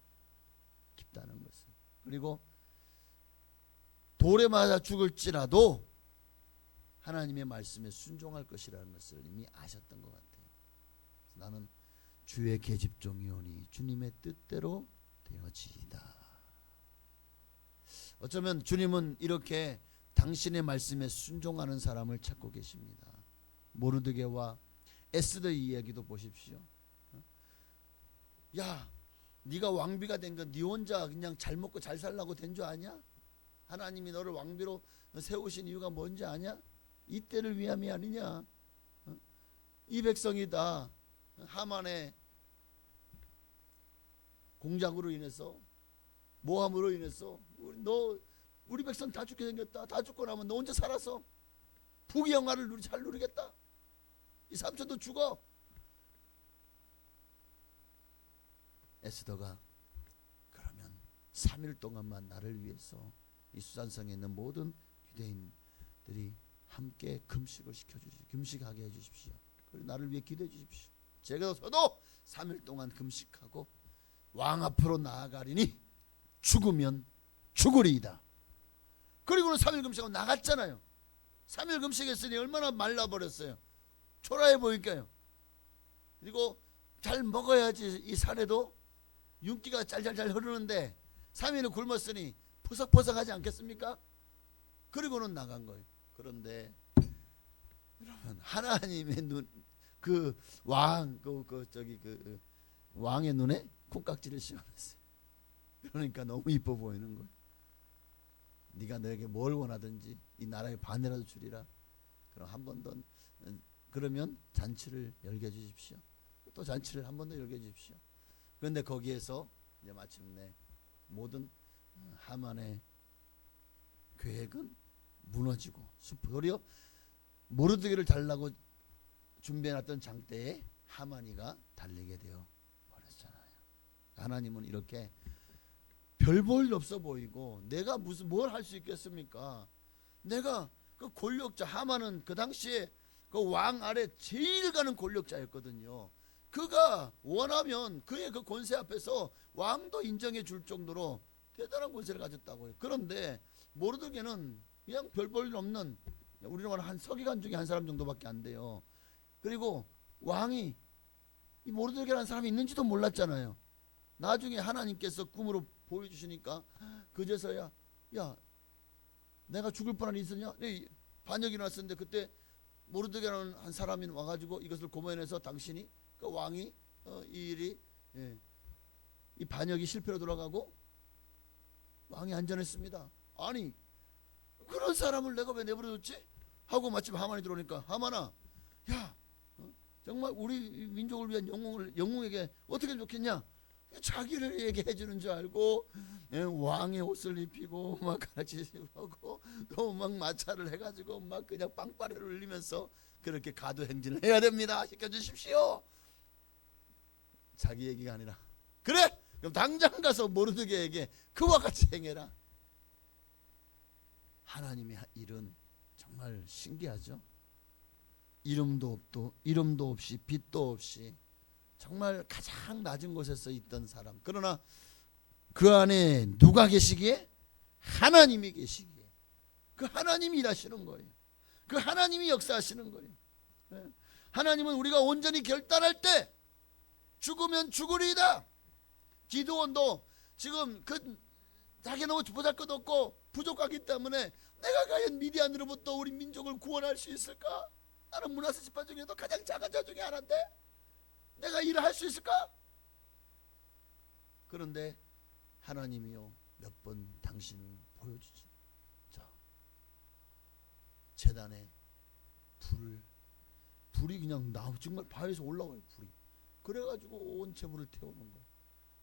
깊다는 것을. 그리고 돌에 맞아 죽을지라도 하나님의 말씀에 순종할 것이라는 것을 이미 아셨던 것 같아요. 나는 주의 계집종이오니 주님의 뜻대로 되어지이다. 어쩌면 주님은 이렇게 당신의 말씀에 순종하는 사람을 찾고 계십니다. 모르드게와 에스더의 이야기도 보십시오. 야, 네가 왕비가 된 건 네 혼자 그냥 잘 먹고 잘 살라고 된 줄 아냐? 하나님이 너를 왕비로 세우신 이유가 뭔지 아냐? 이때를 위함이 아니냐? 이 백성이 다 하만의 공작으로 인해서 모함으로 인해서 우리 백성 다 죽게 생겼다. 다 죽고 나면 너 혼자 살아서 부귀영화를 잘 누리겠다. 이 삼촌도 죽어. 에스더가 그러면 3일 동안만 나를 위해서 이 수산성에 있는 모든 유대인들이 함께 금식을 시켜주십시오. 금식하게 해주십시오. 그리고 나를 위해 기도해 주십시오. 제가 저도 3일 동안 금식하고 왕 앞으로 나아가리니 죽으면 죽으리이다. 그리고는 3일 금식하고 나갔잖아요. 3일 금식했으니 얼마나 말라버렸어요. 초라해 보일까요? 그리고 잘 먹어야지 이 살에도 윤기가 짤짤짤 흐르는데 3일을 굶었으니 포석포석하지 않겠습니까? 그리고는 나간 거예요. 그런데 여러분, 하나님의 눈, 그 왕, 그 왕의 눈에 콩깍지를 씌워놨어요. 그러니까 너무 이뻐 보이는 거예요. 네가 너에게 뭘 원하든지 이 나라의 반이라도 주리라. 그럼 한 번 더, 그러면 잔치를 열게 해주십시오. 또 잔치를 한 번 더 열게 해주십시오. 그런데 거기에서 이제 마침내 모든 하만의 계획은 무너지고 도리어 모르드게를 달라고 준비해놨던 장대에 하만이가 달리게 되어 버렸잖아요. 하나님은 이렇게 별 볼 일 없어 보이고 내가 무슨 뭘 할 수 있겠습니까? 내가 그 권력자 하만은 그 당시에 그 왕 아래 제일 가는 권력자였거든요. 그가 원하면 그의 그 권세 앞에서 왕도 인정해 줄 정도로 대단한 권세를 가졌다고요. 그런데 모르드게는 그냥 별 볼 일 없는 우리로 말하는 한 서기관 중에 한 사람 정도밖에 안 돼요. 그리고 왕이 이 모르드게라는 사람이 있는지도 몰랐잖아요. 나중에 하나님께서 꿈으로 보여주시니까 그제서야 야 내가 죽을 뻔한 일이 있었냐? 반역이 났었는데 그때 모르드게라는 한 사람이 와가지고 이것을 고문해서 당신이 그 왕이 이 일이 이 반역이 실패로 돌아가고 왕이 안전했습니다. 아니 그런 사람을 내가 왜 내버려뒀지? 하고 마침 하만이 들어오니까 하만아 야 정말 우리 민족을 위한 영웅에게 어떻게 좋겠냐? 자기를 얘기해 주는 줄 알고 왕의 옷을 입히고 막 같이 하고 또 막 마찰을 해가지고 막 그냥 빵빠레를 울리면서 그렇게 가도 행진을 해야 됩니다. 시켜주십시오. 자기 얘기가 아니라 그래 그럼 당장 가서 모르드게에게 그와 같이 행해라. 하나님의 일은 정말 신기하죠. 이름도 없이 빛도 없이 정말 가장 낮은 곳에서 있던 사람. 그러나 그 안에 누가 계시기에? 하나님이 계시기에. 그 하나님이 일하시는 거예요. 그 하나님이 역사하시는 거예요. 하나님은 우리가 온전히 결단할 때 죽으면 죽으리이다. 기드온도 지금 자기 너무 보잘것없고 부족하기 때문에 내가 과연 미디안으로부터 우리 민족을 구원할 수 있을까? 나는 므낫세 지파 중에도 가장 작은 자 중에 하나인데 내가 일을 할 수 있을까? 그런데 하나님이요 몇 번 당신을 보여주지. 자, 제단에 불이 그냥 정말 바위에서 올라와요. 불이. 그래가지고 온 재물을 태우는 거예요.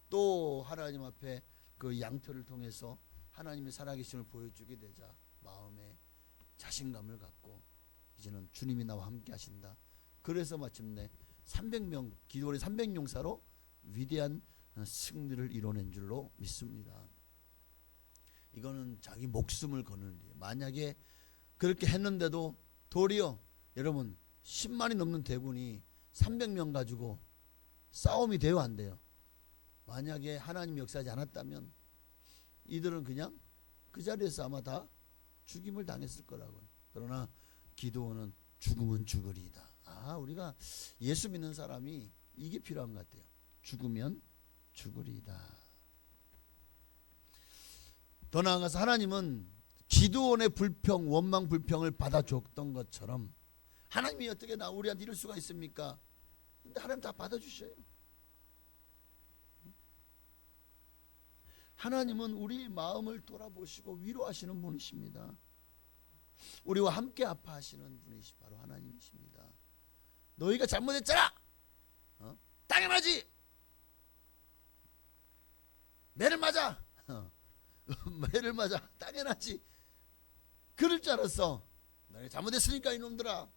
또 하나님 앞에 그 양털을 통해서 하나님의 살아계심을 보여주게 되자 마음에 자신감을 갖고 이제는 주님이 나와 함께 하신다. 그래서 마침내 300명 기도원의 300용사로 위대한 승리를 이뤄낸 줄로 믿습니다. 이거는 자기 목숨을 거는 일이에요. 만약에 그렇게 했는데도 도리어 여러분 10만이 넘는 대군이 300명 가지고 싸움이 돼요 안 돼요? 만약에 하나님 역사하지 않았다면 이들은 그냥 그 자리에서 아마 다 죽임을 당했을 거라고요. 그러나 기도원은 죽으면 죽으리이다. 우리가 예수 믿는 사람이 이게 필요한 것 같아요. 죽으면 죽으리이다. 더 나아가서 하나님은 기도원의 불평, 원망 불평을 받아줬던 것처럼 하나님이 어떻게 우리한테 이럴 수가 있습니까? 근데 하나님 다 받아주셔요. 하나님은 우리 마음을 돌아보시고 위로하시는 분이십니다. 우리와 함께 아파하시는 분이시 바로 하나님이십니다. 너희가 잘못했잖아. 당연하지. 매를 맞아. 매를 맞아. 당연하지. 그럴 줄 알았어. 너희가 잘못했으니까 이놈들아.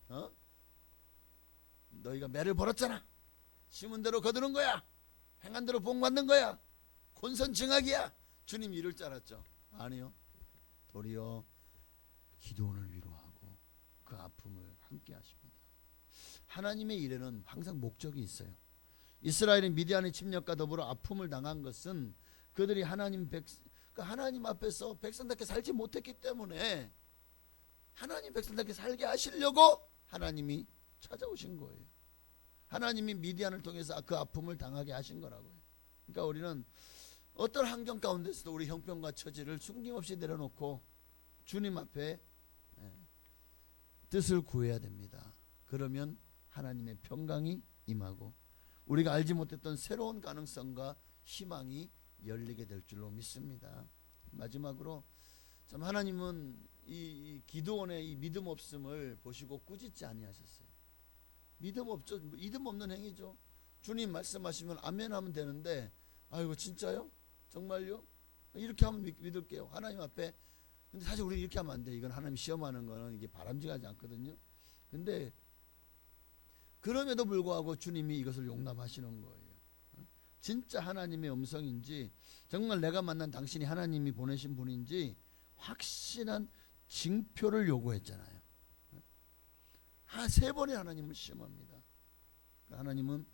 너희가 매를 벌었잖아. 심은 대로 거두는 거야. 행한 대로 복받는 거야. 권선징악이야. 주님이 이럴 줄 알았죠. 아니요. 도리어 기도원을 위로하고 그 아픔을 함께 하십니다. 하나님의 일에는 항상 목적이 있어요. 이스라엘이 미디안의 침략과 더불어 아픔을 당한 것은 그들이 하나님 앞에서 백성답게 살지 못했기 때문에 하나님 백성들에게 살게 하시려고 하나님이 찾아오신 거예요. 하나님이 미디안을 통해서 그 아픔을 당하게 하신 거라고요. 그러니까 우리는 어떤 환경 가운데서도 우리 형편과 처지를 숨김없이 내려놓고 주님 앞에 뜻을 구해야 됩니다. 그러면 하나님의 평강이 임하고 우리가 알지 못했던 새로운 가능성과 희망이 열리게 될 줄로 믿습니다. 마지막으로 참 하나님은 이 기드온의 이 믿음 없음을 보시고 꾸짖지 아니하셨어요. 믿음 없죠. 믿음 없는 행위죠. 주님 말씀하시면 아멘 하면 되는데 아이고 진짜요? 정말요? 이렇게 하면 믿을게요. 하나님 앞에. 근데 사실 우리 이렇게 하면 안 돼. 이건 하나님 시험하는 거는 이게 바람직하지 않거든요. 근데 그럼에도 불구하고 주님이 이것을 용납하시는 거예요. 진짜 하나님의 음성인지 정말 내가 만난 당신이 하나님이 보내신 분인지 확실한 징표를 요구했잖아요. 한 3번의 하나님을 시험합니다. 하나님은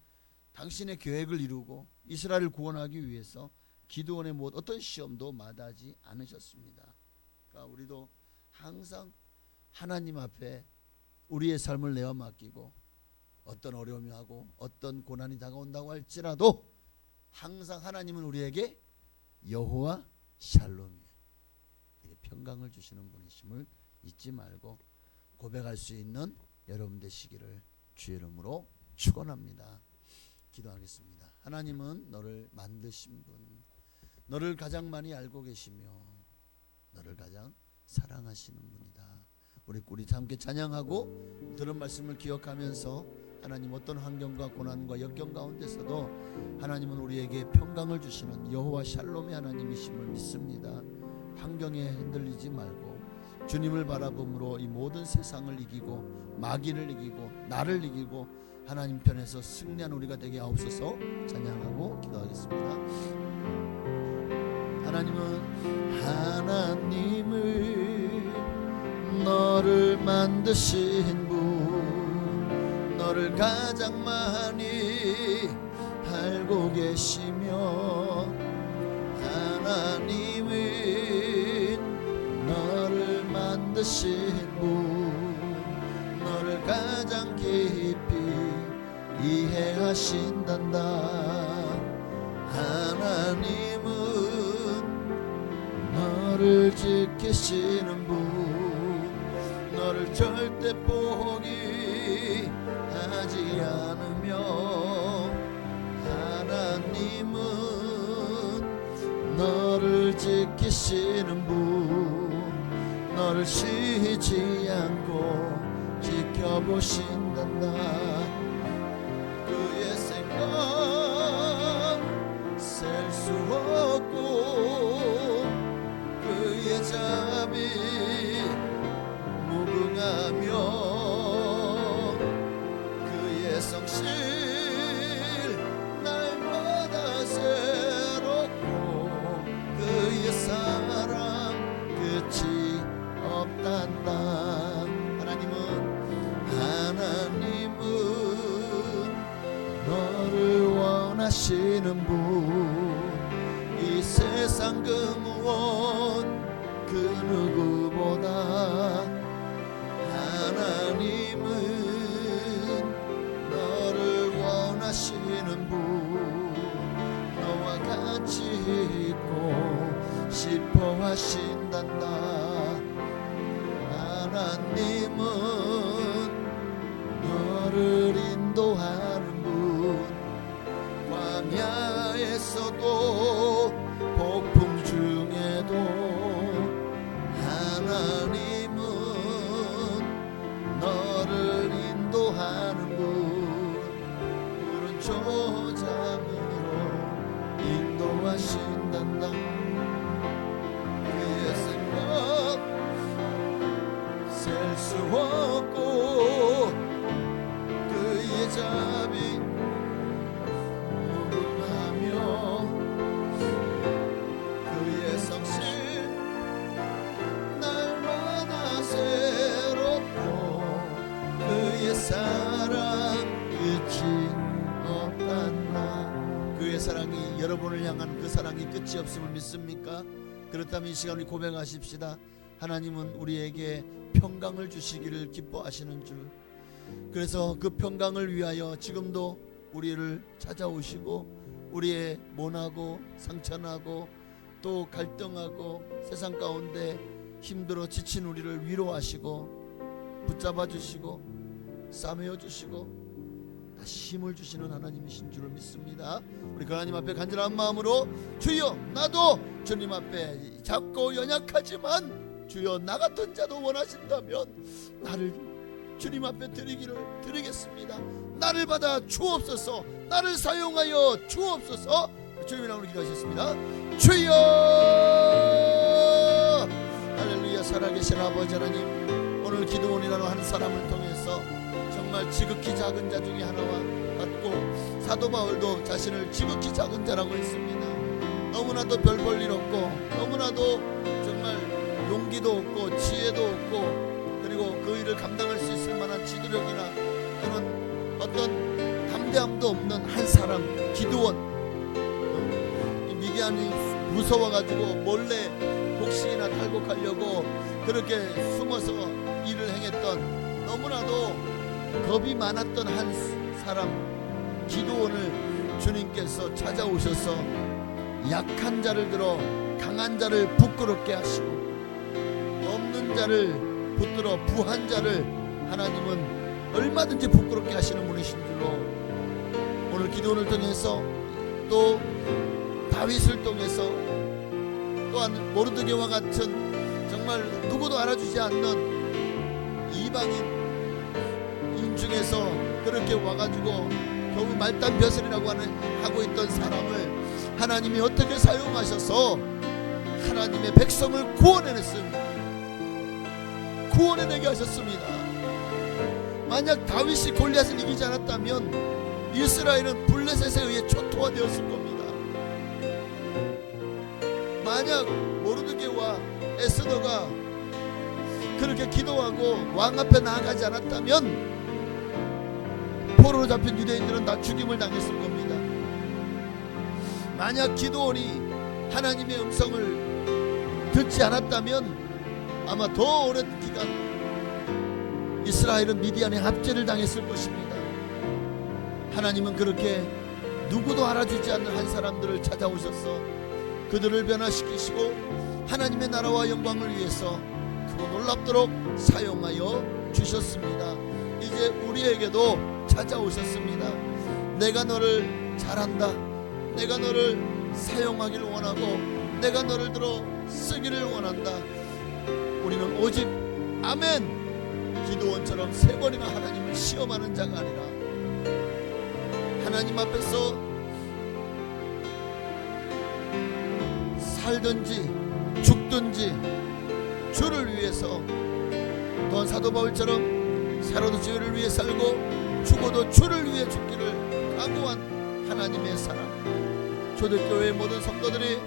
당신의 계획을 이루고 이스라엘을 구원하기 위해서 기드온의 어떤 시험도 마다하지 않으셨습니다. 그러니까 우리도 항상 하나님 앞에 우리의 삶을 내어 맡기고 어떤 어려움이 하고 어떤 고난이 다가온다고 할지라도 항상 하나님은 우리에게 여호와 샬롬이에요. 평강을 주시는 분이심을 잊지 말고 고백할 수 있는 여러분 되시기를 주의 이름으로 축원합니다. 기도하겠습니다. 하나님은 너를 만드신 분, 너를 가장 많이 알고 계시며 너를 가장 사랑하시는 분이다. 우리 함께 찬양하고 들은 말씀을 기억하면서 하나님 어떤 환경과 고난과 역경 가운데서도 하나님은 우리에게 평강을 주시는 여호와 샬롬의 하나님이심을 믿습니다. 환경에 흔들리지 말고 주님을 바라봄으로 이 모든 세상을 이기고 마귀를 이기고 나를 이기고 하나님 편에서 승리한 우리가 되게 하옵소서. 찬양하고 기도하겠습니다. 하나님은 너를 만드신 분, 너를 가장 많이 알고 계시며 하나님은 너를 만드신 분, 너를 가장 깊이 이해하신단다. 하나님은 너를 지키시는 분, 너를 절대 포기하지 않으며 하나님은 너를 지키시는 분, 너를 쉬지 않고 지켜보신단다. 그의 생각 셀 수 없고 그의 자비 무궁하며 그의 성실 날마다 새롭고 그의 사랑 끝이 없단다. 하나님은 너를 원하시는 분, 이 세상 그 무엇 그 누구보다 하나님은 너를 원하시는 분, 너와 같이 있고 싶어 하신단다. 하나님은 너를 인도하는 분, 광야에서도 폭풍 중에도 하나님은 너를 인도하는 분, 푸른 초장으로 인도하신단다. 그의 생각 셀 수 없고 그의 자비 무궁하며 그의 성실 날마다 새롭고 그의 사랑 끝이 없단다. 그의 사랑이 여러분을 향한 그 사랑이 끝이 없음을 믿습니까? 그렇다면 이 시간 우리 고백하십시다. 하나님은 우리에게 평강을 주시기를 기뻐하시는 줄, 그래서 그 평강을 위하여 지금도 우리를 찾아오시고 우리의 모나고 상처나고 또 갈등하고 세상 가운데 힘들어 지친 우리를 위로하시고 붙잡아 주시고 싸매어 주시고 다시 힘을 주시는 하나님이신 줄을 믿습니다. 우리 그 하나님 앞에 간절한 마음으로 주여, 나도 주님 앞에 작고 연약하지만 주여, 나 같은 자도 원하신다면 나를 주님 앞에 드리겠습니다. 나를 받아 주옵소서. 나를 사용하여 주옵소서. 주님의 이름으로 기도하셨습니다. 주여, 할렐루야. 살아계신 아버지 하나님, 오늘 기도원이라는 한 사람을 통해서 정말 지극히 작은 자 중에 하나와 같고, 사도 바울도 자신을 지극히 작은 자라고 했습니다. 너무나도 별 볼 일 없고, 너무나도 정말 용기도 없고 지혜도 없고, 그리고 그 일을 감당할 수 있을 만한 지도력이나 또는 어떤 담대함도 없는 한 사람, 기드온. 미디안이 무서워가지고 몰래 곡식이나 탈곡하려고 그렇게 숨어서 일을 행했던, 너무나도 겁이 많았던 한 사람 기드온을 주님께서 찾아오셔서 약한 자를 들어 강한 자를 부끄럽게 하시고, 없는 자를 붙들어 부한 자를 하나님은 얼마든지 부끄럽게 하시는 분이신 줄로, 오늘 기도원을 통해서 또 다윗을 통해서 또한 모르드게와 같은 정말 누구도 알아주지 않는 이방인 중에서 그렇게 와가지고 겨우 말단 벼슬이라고 하고 있던 사람을 하나님이 어떻게 사용하셔서 하나님의 백성을 구원해내게 하셨습니다. 만약 다윗이 골리앗을 이기지 않았다면 이스라엘은 블레셋에 의해 초토화되었을 겁니다. 만약 모르드게와 에스더가 그렇게 기도하고 왕 앞에 나아가지 않았다면 포로로 잡힌 유대인들은 다 죽임을 당했을 겁니다. 만약 기도원이 하나님의 음성을 듣지 않았다면 아마 더 오랜 기간 이스라엘은 미디안의 압제를 당했을 것입니다. 하나님은 그렇게 누구도 알아주지 않는 한 사람들을 찾아오셔서 그들을 변화시키시고 하나님의 나라와 영광을 위해서 크고 놀랍도록 사용하여 주셨습니다. 이제 우리에게도 찾아오셨습니다. 내가 너를 잘한다. 내가 너를 사용하기를 원하고 내가 너를 들어 쓰기를 원한다. 우리는 오직 아멘 기도원처럼 3번이나 하나님을 시험하는 자가 아니라 하나님 앞에서 살든지 죽든지 주를 위해서, 또한 사도 바울처럼 살아도 주를 위해 살고 죽어도 주를 위해 죽기를 각오한 하나님의 사람, 초대교회의 모든 성도들이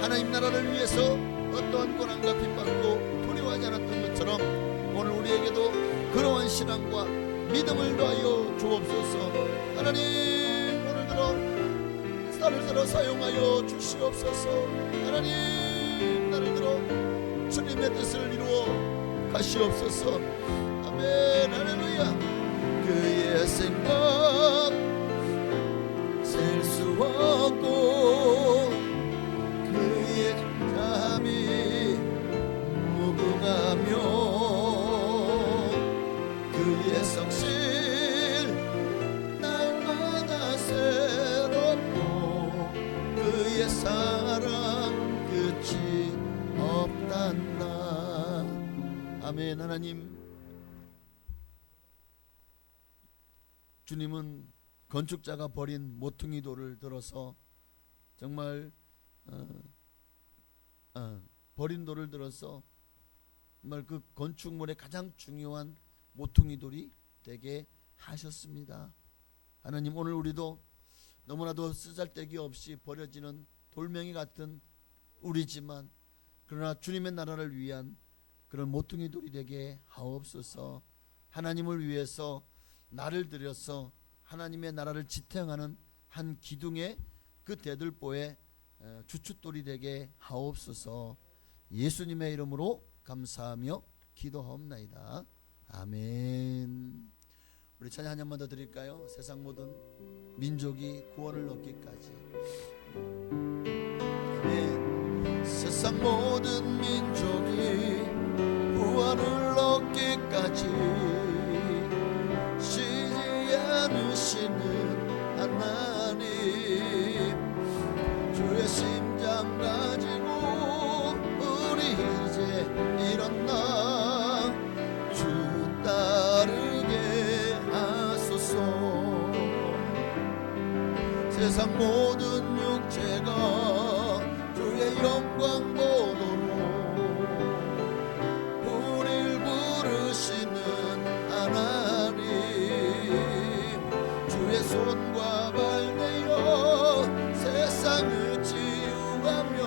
하나님 나라를 위해서 어떠한 고난과 핍박도 두려워하지 않았던 것처럼 오늘 우리에게도 그러한 신앙과 믿음을 더하여 주옵소서. 하나님, 오늘 나를 들어 사용하여 주시옵소서. 하나님, 나를 들어 주님의 뜻을 이루어 가시옵소서. 아멘. 할렐루야. 그의 생각 셀 수 없고 그의 잠이 무궁하며 그의 성실 날마다 새롭고 그의 사랑 끝이 없단다. 아멘. 하나님, 주님은 건축자가 버린 모퉁이 돌을 들어서 정말 버린 돌을 들어서 정말 그 건축물의 가장 중요한 모퉁이 돌이 되게 하셨습니다. 하나님, 오늘 우리도 너무나도 쓰잘데기 없이 버려지는 돌멩이 같은 우리지만 그러나 주님의 나라를 위한 그런 모퉁이 돌이 되게 하옵소서. 하나님을 위해서 나를 들여서 하나님의 나라를 지탱하는 한 기둥의 그 대들보에 주춧돌이 되게 하옵소서. 예수님의 이름으로 감사하며 기도하옵나이다. 아멘. 우리 찬양 한 번만 더 드릴까요? 세상 모든 민족이 구원을 얻기까지. 아멘. 세상 모든 민족이 구원을 얻기까지 쉬지 않으시는 하나님, 주의 심장 가지고 우리 이제 일어나 주 따르게 하소서. 세상 모든 육체가 주의 영광 보도록 우릴 부르시는 하나님, 주의 손과 발 내어 세상을 치유하며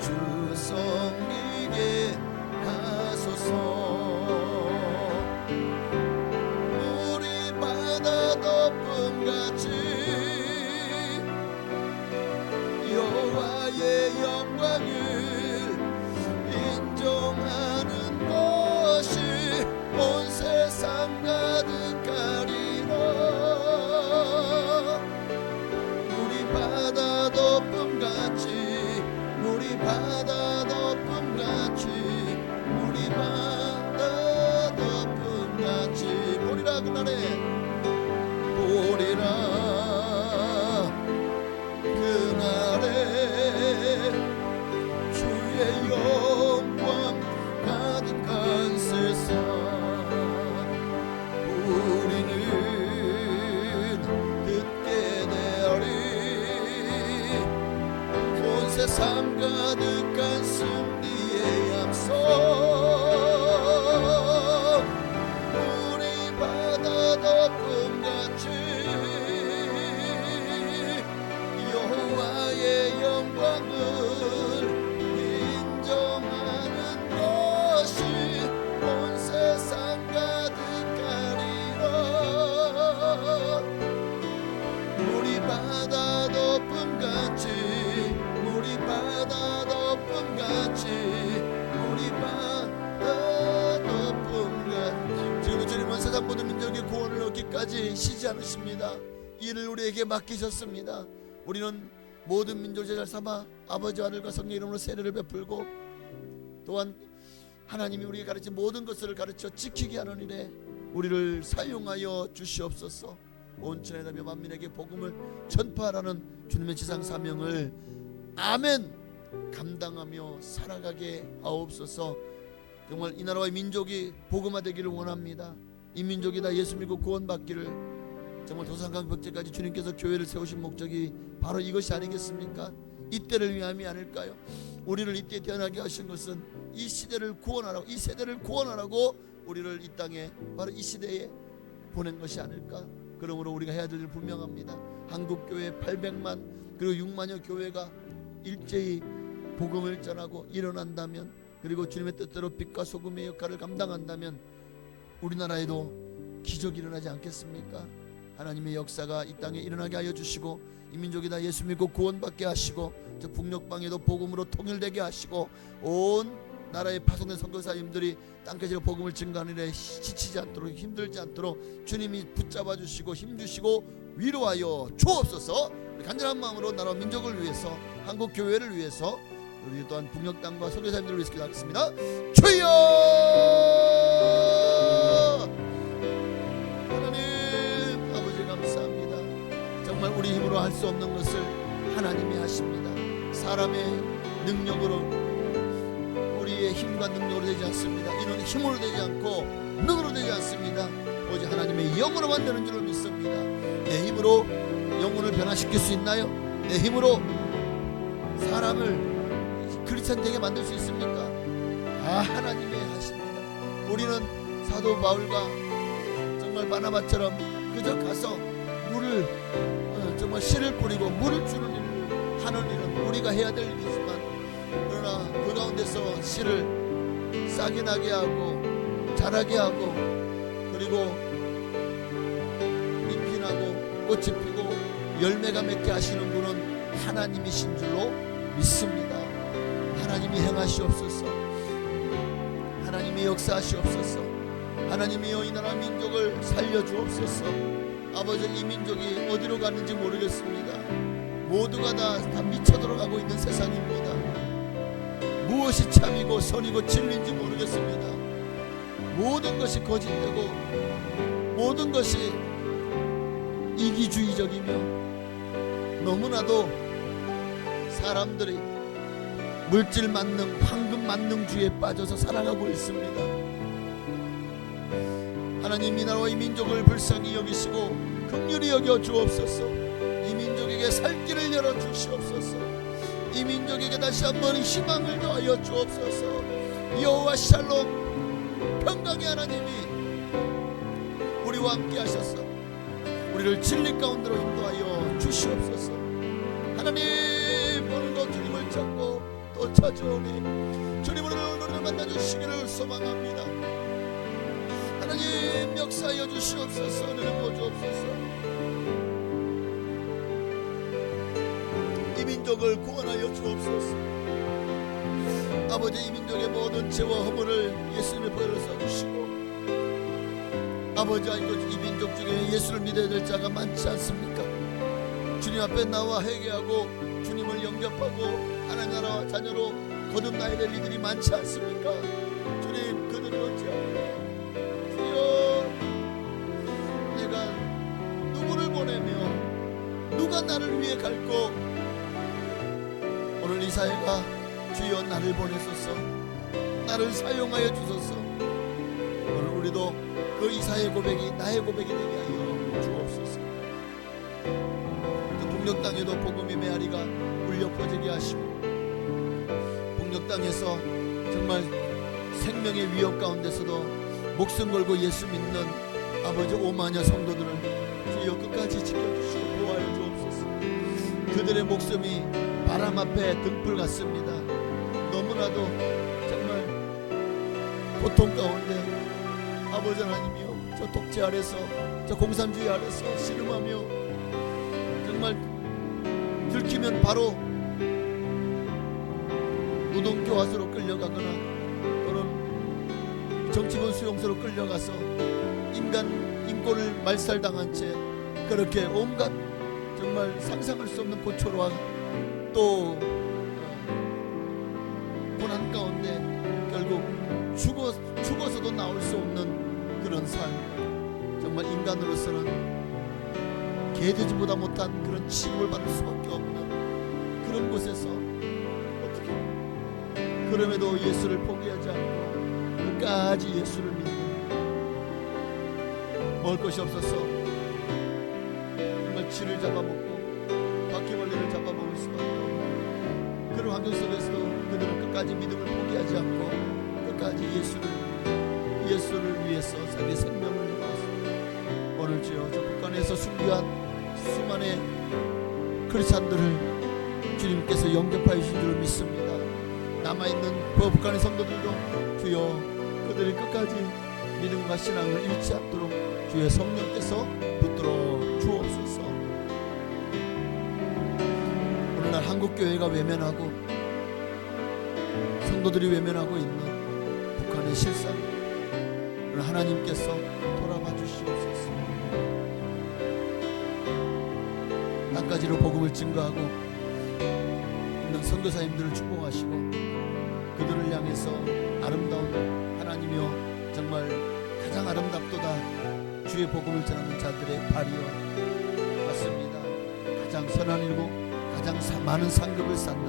주 섬기게 하소서. 우리 바다 덮음같이 여호와의 영광을 인정하는 것이 온 세상 가득하리라. 우리 바다 덮음같이, 우리 바다 덮음같이, 우리 바다 덮음같이 보리라. 그날에 보리라. 그날에 주의 영광 가득한 세상, 우리는 듣게 되리 온 세상 가득한 승리의 함성. 우리 바다 덮음같이 여호와의 영광을 인정하는 것이 온 세상 가득하리라. 우리 바다 덮음같이, 우리 바다 덮음같이, 우리 바다 덮음같이. 지금 주님은 세상 모든 민족의 구원을 얻기까지 쉬지 않으십니다. 이를 우리에게 맡기셨습니다. 우리는 모든 민족을 제자 삼아 아버지와 아들과 성령 이름으로 세례를 베풀고, 또한 하나님이 우리에게 가르친 모든 것을 가르쳐 지키게 하는 일에 우리를 사용하여 주시옵소서. 온 천하에 다며 만민에게 복음을 전파하라는 주님의 지상 사명을 아멘 감당하며 살아가게 하옵소서. 정말 이 나라와 민족이 복음화되기를 원합니다. 이 민족이 다 예수 믿고 구원받기를, 정말 도산강 벽제까지 주님께서 교회를 세우신 목적이 바로 이것이 아니겠습니까? 이때를 위함이 아닐까요? 우리를 이때 태어나게 하신 것은 이 시대를 구원하라고, 이 세대를 구원하라고 우리를 이 땅에 바로 이 시대에 보낸 것이 아닐까? 그러므로 우리가 해야 될 일 분명합니다. 한국교회 800만 그리고 6만여 교회가 일제히 복음을 전하고 일어난다면, 그리고 주님의 뜻대로 빛과 소금의 역할을 감당한다면 우리나라에도 기적이 일어나지 않겠습니까? 하나님의 역사가 이 땅에 일어나게 하여 주시고, 이 민족이 다 예수 믿고 구원받게 하시고, 저 북녘방에도 복음으로 통일되게 하시고, 온 나라의 파송된 선교사님들이 땅까지 복음을 증거하는 일에 지치지 않도록, 힘들지 않도록 주님이 붙잡아 주시고 힘 주시고 위로하여 주옵소서. 간절한 마음으로 나라와 민족을 위해서, 한국 교회를 위해서, 우리 또한 북녘 땅과 선교사님들을 위해서 기도하겠습니다. 주여! 하나님 아버지 감사합니다. 정말 우리 힘으로 할 수 없는 것을 하나님이 하십니다. 사람의 능력으로, 우리의 힘과 능력으로 되지 않습니다. 이는 힘으로 되지 않고 능으로 되지 않습니다. 오직 하나님의 영으로 만드는 줄을 믿습니다. 내 힘으로 영혼을 변화시킬 수 있나요? 내 힘으로 사람을 크리스찬 되게 만들 수 있습니까? 다 하나님의 하십니다. 우리는 사도 바울과 정말 바나바처럼 그저 가서 물을 정말 씨를 뿌리고 물을 주는 일을 하는 일은 우리가 해야 될 일이지만, 그러나 그 가운데서 씨를 싹이 나게 하고 자라게 하고, 그리고 잎이 나고 꽃이 피고 열매가 맺게 하시는 분은 하나님이신 줄로 믿습니다. 하나님이 행하시옵소서. 하나님이 역사하시옵소서. 하나님이여 이 나라 민족을 살려주옵소서. 아버지, 이 민족이 어디로 가는지 모르겠습니다. 모두가 다 미쳐 들어가고 있는 세상입니다. 무엇이 참이고 선이고 진리인지 모르겠습니다. 모든 것이 거짓되고 모든 것이 이기주의적이며 너무나도 사람들이 물질 만능, 황금 만능주의에 빠져서 살아가고 있습니다. 하나님, 이 나라와 이 민족을 불쌍히 여기시고 긍휼히 여겨 주옵소서. 이 민족에게 살 길을 열어 주시옵소서. 이 민족에게 다시 한번 희망을 더하여 주옵소서. 여호와 샬롬, 평강의 하나님이 우리와 함께 하셔서 우리를 진리 가운데로 인도하여 주시옵소서. 하나님, 오늘도 주님을 찾고 또 찾아오니 주님 오늘 만나 주시기를 소망합니다. 하나님, 역사하여 주시옵소서. 은혜를 부어주옵소서. 이 민족을 구원하여 주옵소서. 아버지, 이 민족의 모든 죄와 허물을 예수님의 보혈로 써주시고, 아버지, 이 민족 중에 예수를 믿어야 될 자가 많지 않습니까? 주님 앞에 나와 회개하고 주님을 영접하고 하나님 나라 자녀로 거듭나야 될 이들이 많지 않습니까? 주님, 그들을 어찌하여 주여, 내가 누구를 보내며 누가 나를 위해 갈고, 오늘 이사야가 주여 나를 보내소서, 나를 사용하여 주소서. 오늘 우리도 그 이사야의 고백이 나의 고백이 되게 하여 주옵소서. 북녘 땅에도 복음의 메아리가 울려 퍼지게 하시고, 북녘 땅에서 정말 생명의 위협 가운데서도 목숨 걸고 예수 믿는 아버지 오마녀 성도들을 주여 끝까지 지켜주시고 보호하여 주옵소서. 그들의 목숨이 바람 앞에 등불 같습니다. 너무나도 정말 고통 가운데 아버지 하나님이여, 저 독재 아래서, 저 공산주의 아래서 씨름하며 정말 들키면 바로 노동교화소로 끌려가거나 또는 정치본 수용소로 끌려가서 인권을 말살당한 채 그렇게 온갖 정말 상상할 수 없는 고초와 또 고난 가운데 결국 죽어서도 나올 수 없는 그런 삶, 정말 인간으로서는 개돼지보다 못한 그런 취급을 받을 수밖에 없는 그런 곳에서 어떻게 그럼에도 예수를 포기하지 않고 끝까지 예수를 믿는, 먹을 것이 없어서 정말 쥐를 잡아먹고 바퀴벌레를 잡아먹을 수밖에 없는 그런 환경 속에서도 그들은 끝까지 믿음을 포기하지 않고 끝까지 예수를 위해서 자기 생명을 내놓았습니다. 오늘 주여, 저 북한에서 순교한 수많은 크리스찬들을 주님께서 영접하여 주신 줄 믿습니다. 남아있는 그 북한의 성도들도 주여, 그들이 끝까지 믿음과 신앙을 잃지 않도록 주의 성령께서 붙들어 주옵소서. 오늘날 한국교회가 외면하고 성도들이 외면하고 있는 북한의 실상, 오늘 하나님께서 돌아봐 주시옵소서. 땅까지로 복음을 증거하고 있는 선교사님들을 축복하시고 그들을 향해서 아름다운 하나님이여, 정말 가장 아름답도다 주의 복음을 전하는 자들의 발이여 맞습니다. 가장 선한 일고 가장 많은 상급을 쌓는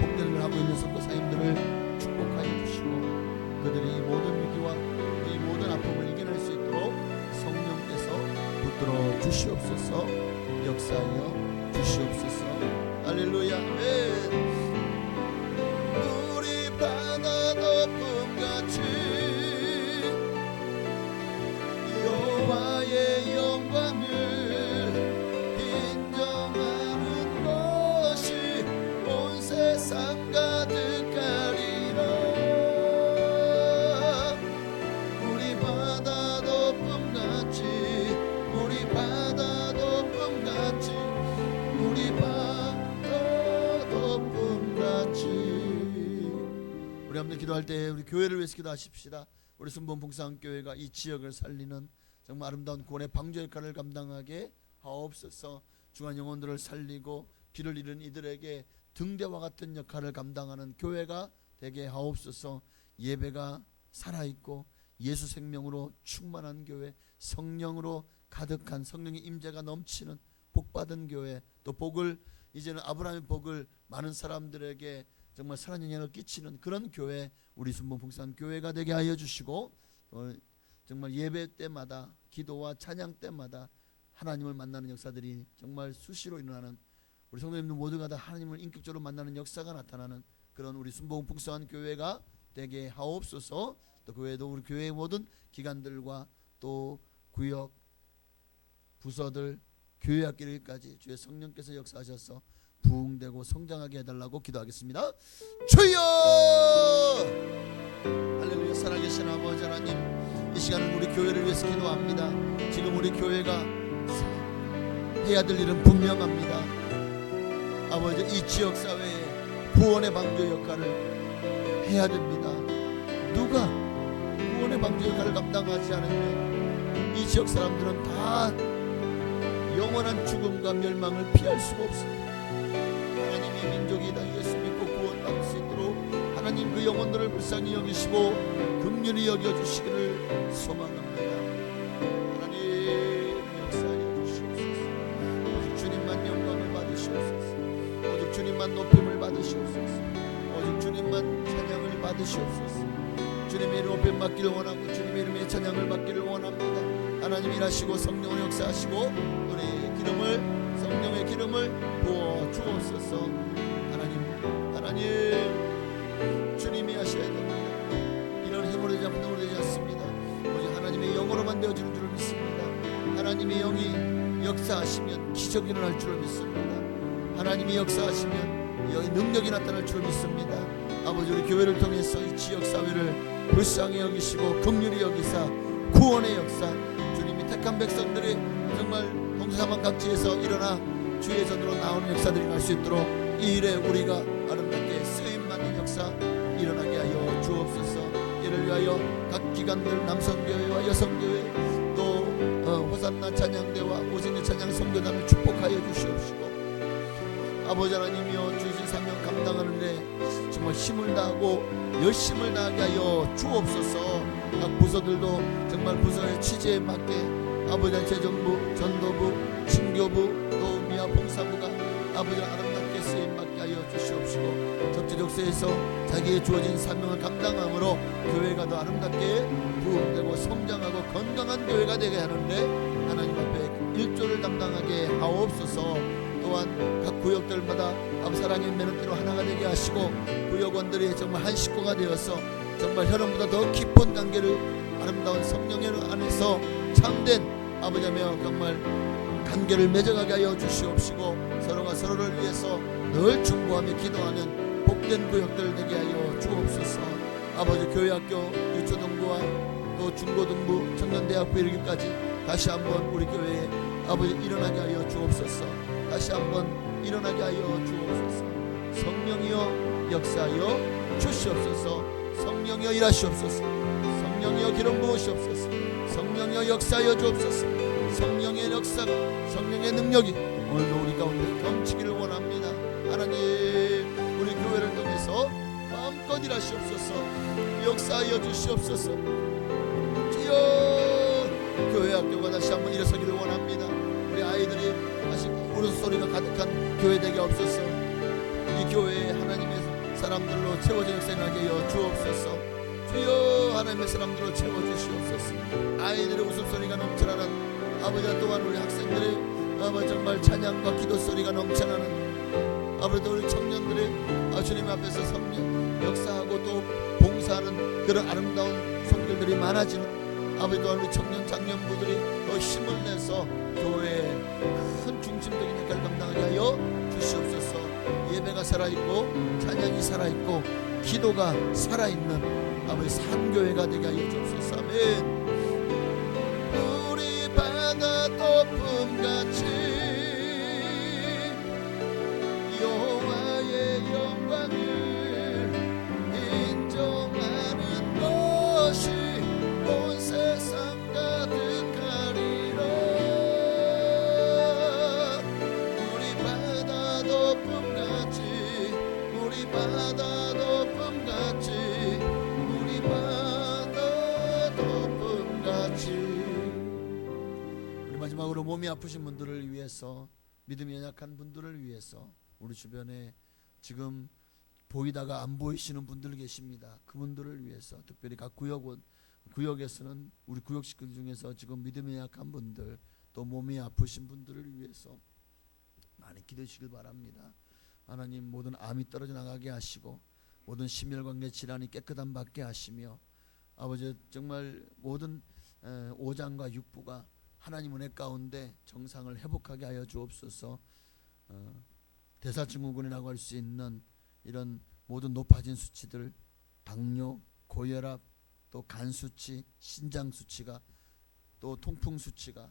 복되는 걸 하고 있는 선교사님들을 축복하여 주시고 그들이 이 모든 위기와 이 모든 아픔을 이겨낼 수 있도록 성령께서 붙들어 주시옵소서. 역사하여 주시옵소서. 할렐루야. 아멘. 우리 바다 덮음같이 여호와의 영광을 인정하는 것이 온 세상 가득하리라. 우리 바다 덮음같이, 우리 바다 덮음같이, 우리 바다 여러분들 기도할 때 우리 교회를 위해서 기도하십시다. 우리 순복음복상교회가 이 지역을 살리는 정말 아름다운 구원의 방주 역할을 감당하게 하옵소서. 중한 영혼들을 살리고 길을 잃은 이들에게 등대와 같은 역할을 감당하는 교회가 되게 하옵소서. 예배가 살아있고 예수 생명으로 충만한 교회, 성령으로 가득한 성령의 임재가 넘치는 복받은 교회, 또 복을 이제는 아브라함의 복을 많은 사람들에게 정말 살아있는 영향을 끼치는 그런 교회, 우리 순복음복상교회가 되게 하여 주시고, 정말 예배 때마다 기도와 찬양 때마다 하나님을 만나는 역사들이 정말 수시로 일어나는, 우리 성도님들 모두가 다 하나님을 인격적으로 만나는 역사가 나타나는 그런 우리 순복음복상교회가 되게 하옵소서. 또 그 외에도 우리 교회의 모든 기관들과 또 구역, 부서들, 교회 학교까지 주의 성령께서 역사하셔서 부흥되고 성장하게 해달라고 기도하겠습니다. 주여! 할렐루야. 살아계신 아버지 하나님, 이 시간은 우리 교회를 위해서 기도합니다. 지금 우리 교회가 해야 될 일은 분명합니다. 아버지, 이 지역사회에 구원의 방주 역할을 해야 됩니다. 누가 구원의 방주 역할을 감당하지 않으면 이 지역 사람들은 다 영원한 죽음과 멸망을 피할 수가 없습니다. 하나님의 민족이 다 예수 믿고 구원받을 수 있도록 하나님 그 영혼들을 불쌍히 여기시고 긍휼히 여겨주시기를 소망합니다. 하나님 역사하여 주시옵소서. 오직 주님만 영광을 받으시옵소서. 오직 주님만 높임을 받으시옵소서. 오직 주님만 찬양을 받으시옵소서. 주님의 이름 높임 받기를 원하고 주님의 이름의 찬양을 받기를 원합니다. 하나님 일하시고 성령을 역사하시고 우리 기름을, 성령의 기름을 부어 주옵소서. 하나님 주님이 하셔야 됩니다. 이런 힘으로 되지 않고 되지 않습니다. 오직 하나님의 영으로만 되어지는 줄을 믿습니다. 하나님의 영이 역사하시면 기적이 일어날 줄을 믿습니다. 하나님이 역사하시면 여기 능력이 나타날 줄을 믿습니다. 아버지, 우리 교회를 통해서 이 지역사회를 불쌍히 여기시고 긍휼히 여기사 구원의 역사, 주님이 택한 백성들이 정말 동서사방 각지에서 일어나 주의 전으로 나오는 역사들이 날 수 있도록 이 일에 우리가 아름답게 쓰임받는 역사 일어나게 하여 주옵소서. 이를 위하여 각 기관들, 남성교회와 여성교회, 또 호산나 찬양대와 오직의 찬양 선교단을 축복하여 주시옵시고, 아버지 하나님이여 주신 사명 감당하는데 정말 힘을 다하고 열심을 다하게 하여 주옵소서. 각 부서들도 정말 부서의 취지에 맞게 아버지 재정부, 전도부, 친교부, 또 미아 봉사부가 아버지 아름답게 쓰임받게 하여 주시옵시고, 적재적소에서 자기의 주어진 사명을 감당함으로 교회가 더 아름답게 부흥되고 성장하고 건강한 교회가 되게 하는데 하나님 앞에 일조를 담당하게 하옵소서. 또한 각 구역들마다 사랑의 매너대로 하나가 되게 하시고 구역원들이 정말 한 식구가 되어서 정말 혈연보다 더 깊은 관계를 아름다운 성령의 안에서 참된 아버지며 정말 관계를 맺어가게 하여 주시옵시고, 서로가 서로를 위해서 늘 중보하며 기도하는 복된 구역들 되게 하여 주옵소서. 아버지, 교회학교 유초등부와 또 중고등부, 청년대학부 이르기까지 다시 한번 우리 교회에 아버지 일어나게 하여 주옵소서. 다시 한번 일어나게 하여 주옵소서. 성령이여 역사하여 주시옵소서. 성령이여 일하시옵소서. 성령이여 기름 부으시옵소서. 성령이여 역사하여 주옵소서. 성령의 역사가, 성령의 능력이 오늘도 우리 가운데 넘치기를 원합니다. 하나님, 우리 교회를 통해서 마음껏 일하시옵소서. 역사하여 주시옵소서. 주여, 교회 학교가 다시 한번 일어서기를 원합니다. 우리 아이들이 다시 울음소리가 가득한 교회 되게 없소서. 이 교회에 하나님의 사람들로 채워져 역사하게 하여 주옵소서. 주여, 하나님의 사람들로 채워주시옵소서. 아이들의 웃음소리가 넘쳐나는 아버지와 또한 우리 학생들의 아버지 정말 찬양과 기도소리가 넘쳐나는 아버지, 우리 청년들의 주님 앞에서 성령 역사하고 또 봉사하는 그런 아름다운 손길들이 많아지는 아버지, 또한 우리 청년 장년부들이 더 힘을 내서 교회에 큰 중심적인 역할을 감당하게 하여 주시옵소서. 예배가 살아있고 찬양이 살아있고 기도가 살아있는 아버지 산교회가 되게 하여 주옵소서. 아멘. 우리 바다 덮음같이 여호와의 영광을 인정 몸이 아프신 분들을 위해서, 믿음이 연약한 분들을 위해서, 우리 주변에 지금 보이다가 안 보이시는 분들 계십니다. 그분들을 위해서 특별히 각 구역에서는 우리 구역 식구들 중에서 지금 믿음이 약한 분들, 또 몸이 아프신 분들을 위해서 많이 기도해 주시길 바랍니다. 하나님 모든 암이 떨어져 나가게 하시고 모든 심혈관계 질환이 깨끗함 받게 하시며 아버지 정말 모든 오장과 육부가 하나님 은혜 가운데 정상을 회복하게 하여 주옵소서. 대사증후군이라고 할 수 있는 이런 모든 높아진 수치들, 당뇨, 고혈압, 또 간 수치, 신장 수치가, 또 통풍 수치가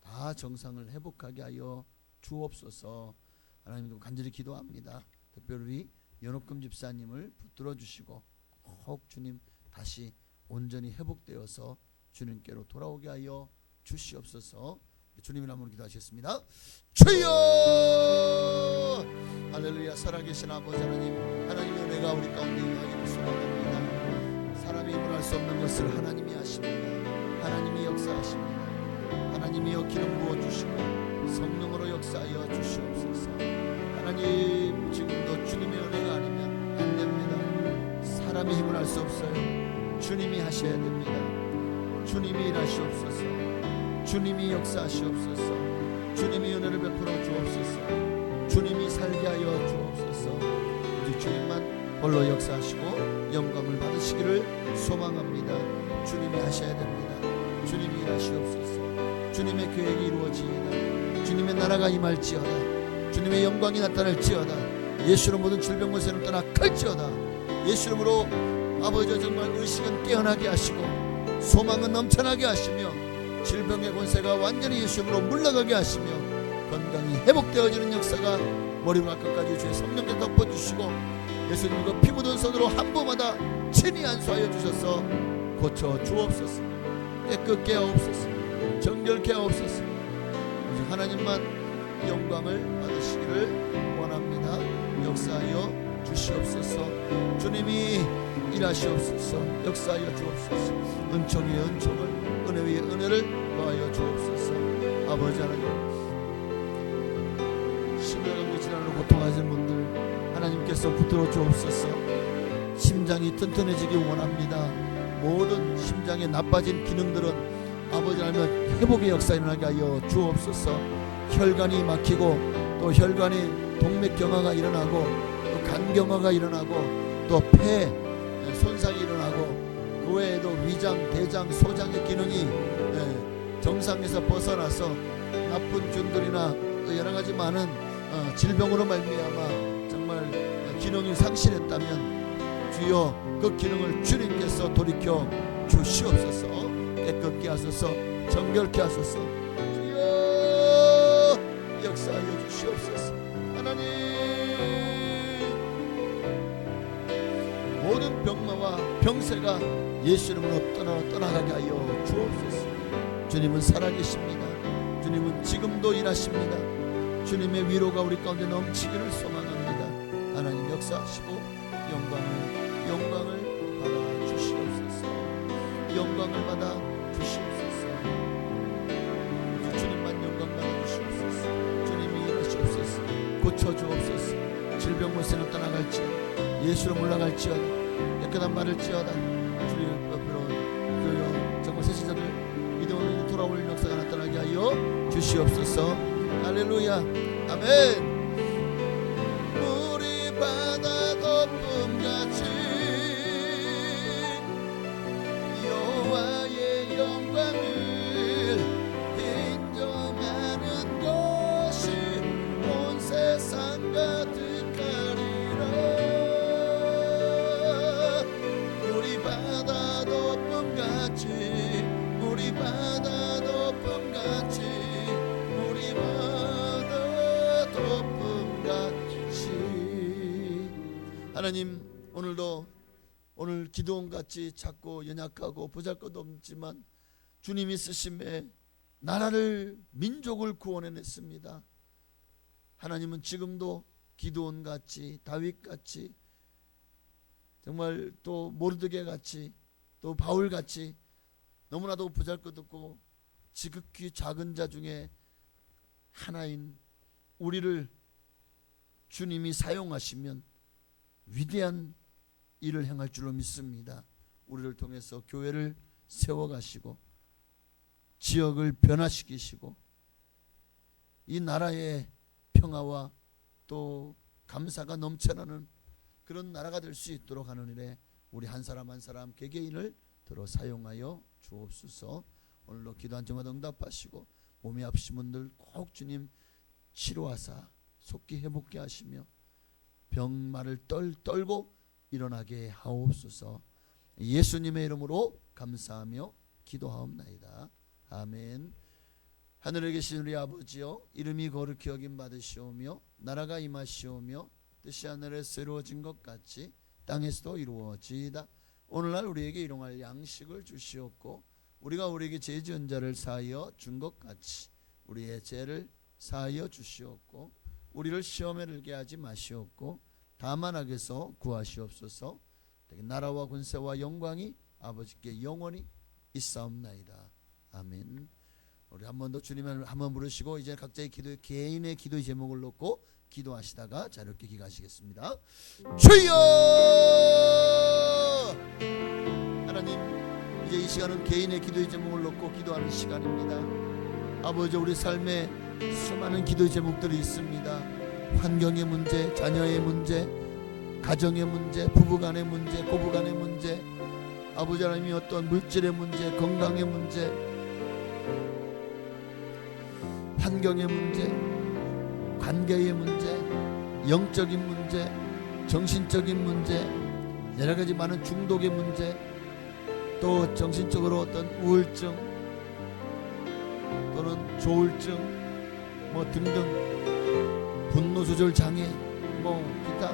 다 정상을 회복하게 하여 주옵소서. 하나님도 간절히 기도합니다. 특별히 연옥금 집사님을 붙들어 주시고 꼭 주님 다시 온전히 회복되어서 주님께로 돌아오게 하여 주시옵소서. 주님 이름으로 기도하시겠습니다. 주여! 할렐루야. 살아계신 아버지 하나님, 하나님의 은혜가 우리 가운데 임하기를 소망합니다. 사람이 힘을 할 수 없는 것을 하나님이 하십니다. 하나님이 역사하십니다. 하나님이여 기름 부어주시고 성령으로 역사하여 주시옵소서. 하나님 지금도 주님의 은혜가 아니면 안 됩니다. 사람이 힘을 할 수 없어요. 주님이 하셔야 됩니다. 주님이 일하시옵소서. 주님이 역사하시옵소서. 주님이 은혜를 베풀어 주옵소서. 주님이 살게 하여 주옵소서. 우리 주님만 홀로 역사하시고 영광을 받으시기를 소망합니다. 주님이 하셔야 됩니다. 주님이 일하시옵소서. 주님의 계획이 이루어지이다. 주님의 나라가 임할지어다. 주님의 영광이 나타날지어다. 예수로 모든 질병 권세는 떠나 갈지어다. 예수 이름으로 아버지 정말 의식은 깨어나게 하시고 소망은 넘쳐나게 하시며 질병의 권세가 완전히 예수 이름으로 물러가게 하시며 건강이 회복되어지는 역사가 머리부터 끝까지 주의 성령께 덮어주시고 예수님 그 피 묻은 손으로 한 부마다 친히 안수하여 주셔서 고쳐 주옵소서. 깨끗게 하옵소서. 정결케 하옵소서. 오직 하나님만 영광을 받으시기를 원합니다. 역사하여 주시옵소서. 주님이 일하시옵소서. 역사하여 주옵소서. 은총 위에 은총을, 은혜 위에 은혜를 더하여 주옵소서. 아버지 하나님, 심혈관계 질환으로 고통하시는 분들 하나님께서 붙들어 주옵소서. 심장이 튼튼해지기 원합니다. 모든 심장에 나빠진 기능들은 아버지 하나님 회복의 역사 일어나게 하여 주옵소서. 혈관이 막히고 또 혈관이 동맥경화가 일어나고 또 간경화가 일어나고 또 폐 손상이 일어나고 그 외에도 위장, 대장, 소장의 기능이 정상에서 벗어나서 나쁜 균들이나 또 여러 가지 많은 질병으로 말미암아 정말 기능이 상실했다면 주여 그 기능을 주님께서 돌이켜 주시옵소서. 깨끗게 하소서. 정결케 하소서. 주여 역사하여 주시옵소서. 하나님 모든 병마와 병세가 예수 이름으로 떠나가게 하여 주옵소서. 주님은 살아계십니다. 주님은 지금도 일하십니다. 주님의 위로가 우리 가운데 넘치기를 소망합니다. 하나님 역사하시고 영광을 받아 주시옵소서. 영광을 받아 주시옵소서. 주님만 영광 받아 주시옵소서. 주님이 일하시옵소서. 고쳐 주옵소서. 질병 권세는 떠나갈지어다. 예수로 물러갈지어다. 깨끗한 말을지어다. 주님 옆으로 주여 정말 세시자들 믿음으로 돌아올 역사가 나타나게 하여 주시옵소서. 할렐루야. 아멘. 우리 바다 덮음같이 여호와의 영광을 인정하는 것이 온 세상 가득하리라. 우리 바다 덮음같이 우리 바다 덮음같이 우리 바다 덮음같이. 하나님 오늘도 오늘 기도원같이 작고 연약하고 보잘것없지만 주님이 쓰심에 나라를 민족을 구원해냈습니다. 하나님은 지금도 기도원같이 다윗같이 정말 또 모르드게같이 또 바울같이 너무나도 보잘것없고 지극히 작은 자 중에 하나인 우리를 주님이 사용하시면 위대한 일을 행할 줄로 믿습니다. 우리를 통해서 교회를 세워가시고 지역을 변화시키시고 이 나라의 평화와 또 감사가 넘쳐나는 그런 나라가 될 수 있도록 하는 일에 우리 한 사람 한 사람 개개인을 들어 사용하여 주옵소서. 오늘도 기도한 저마다 응답하시고 몸이 아프신 분들 꼭 주님 치료하사 속히 회복케 하시며 병마를 떨고 일어나게 하옵소서. 예수님의 이름으로 감사하며 기도하옵나이다. 아멘. 하늘에 계신 우리 아버지여, 이름이 거룩히 여김 받으시오며 나라가 임하시오며 뜻이 하늘에서 이루어진 것 같이 땅에서도 이루어지이다. 오늘날 우리에게 일용할 양식을 주시옵고 우리가 우리에게 죄 지은 자를 사하여 준 것 같이 우리의 죄를 사하여 주시옵고 우리를 시험에 들게 하지 마시옵고 다만 악에서 구하시옵소서. 나라와 권세와 영광이 아버지께 영원히 있사옵나이다. 아멘. 우리 한 번 더 주님을 한번 부르시고 이제 각자의 기도, 개인의 기도의 제목을 놓고 기도하시다가 자유롭게 기도하시겠습니다. 주여! 하나님, 이제 이 시간은 개인의 기도의 제목을 놓고 기도하는 시간입니다. 아버지, 우리 삶에 수많은 기도의 제목들이 있습니다. 환경의 문제, 자녀의 문제, 가정의 문제, 부부간의 문제, 고부간의 문제, 아버지 하나님이 어떤 물질의 문제, 건강의 문제, 환경의 문제, 관계의 문제, 영적인 문제, 정신적인 문제, 여러 가지 많은 중독의 문제, 또 정신적으로 어떤 우울증 또는 조울증 뭐 등등, 분노 조절 장애, 뭐 기타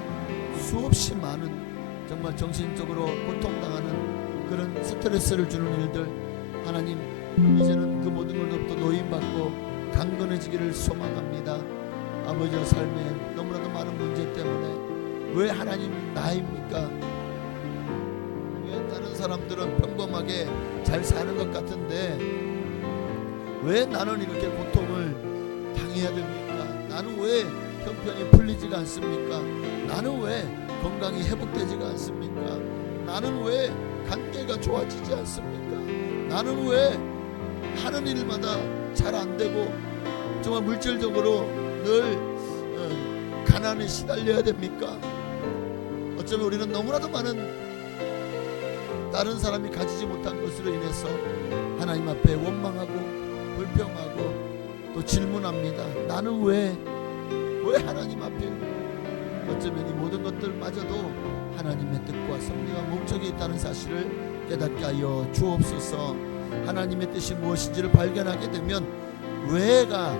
수없이 많은 정말 정신적으로 고통당하는 그런 스트레스를 주는 일들, 하나님 이제는 그 모든 것로부터 노인받고 강건해지기를 소망합니다. 아버지의 삶에 너무나도 많은 문제 때문에 왜 하나님 나입니까? 왜 다른 사람들은 평범하게 잘 사는 것 같은데 왜 나는 이렇게 고통을 당해야 됩니까? 나는 왜 형편이 풀리지가 않습니까? 나는 왜 건강이 회복되지가 않습니까? 나는 왜 관계가 좋아지지 않습니까? 나는 왜 하는 일마다 잘 안 되고 정말 물질적으로 늘 가난에 시달려야 됩니까? 어쩌면 우리는 너무나도 많은 다른 사람이 가지지 못한 것으로 인해서 하나님 앞에 원망하고 불평하고 또 질문합니다. 나는 왜 하나님 앞에, 어쩌면 이 모든 것들마저도 하나님의 뜻과 섭리와 목적이 있다는 사실을 깨닫게 하여 주옵소서. 하나님의 뜻이 무엇인지를 발견하게 되면 왜가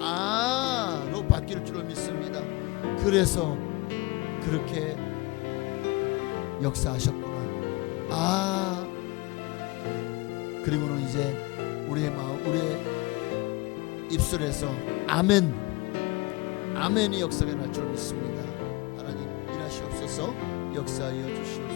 아로 바뀔 줄을 믿습니다. 그래서 그렇게 역사하셨구나. 그리고는 이제 우리의 마음, 우리의 입술에서 아멘이 역사가 날 줄 믿습니다. 하나님 일하시옵소서. 역사하여 주시옵소서.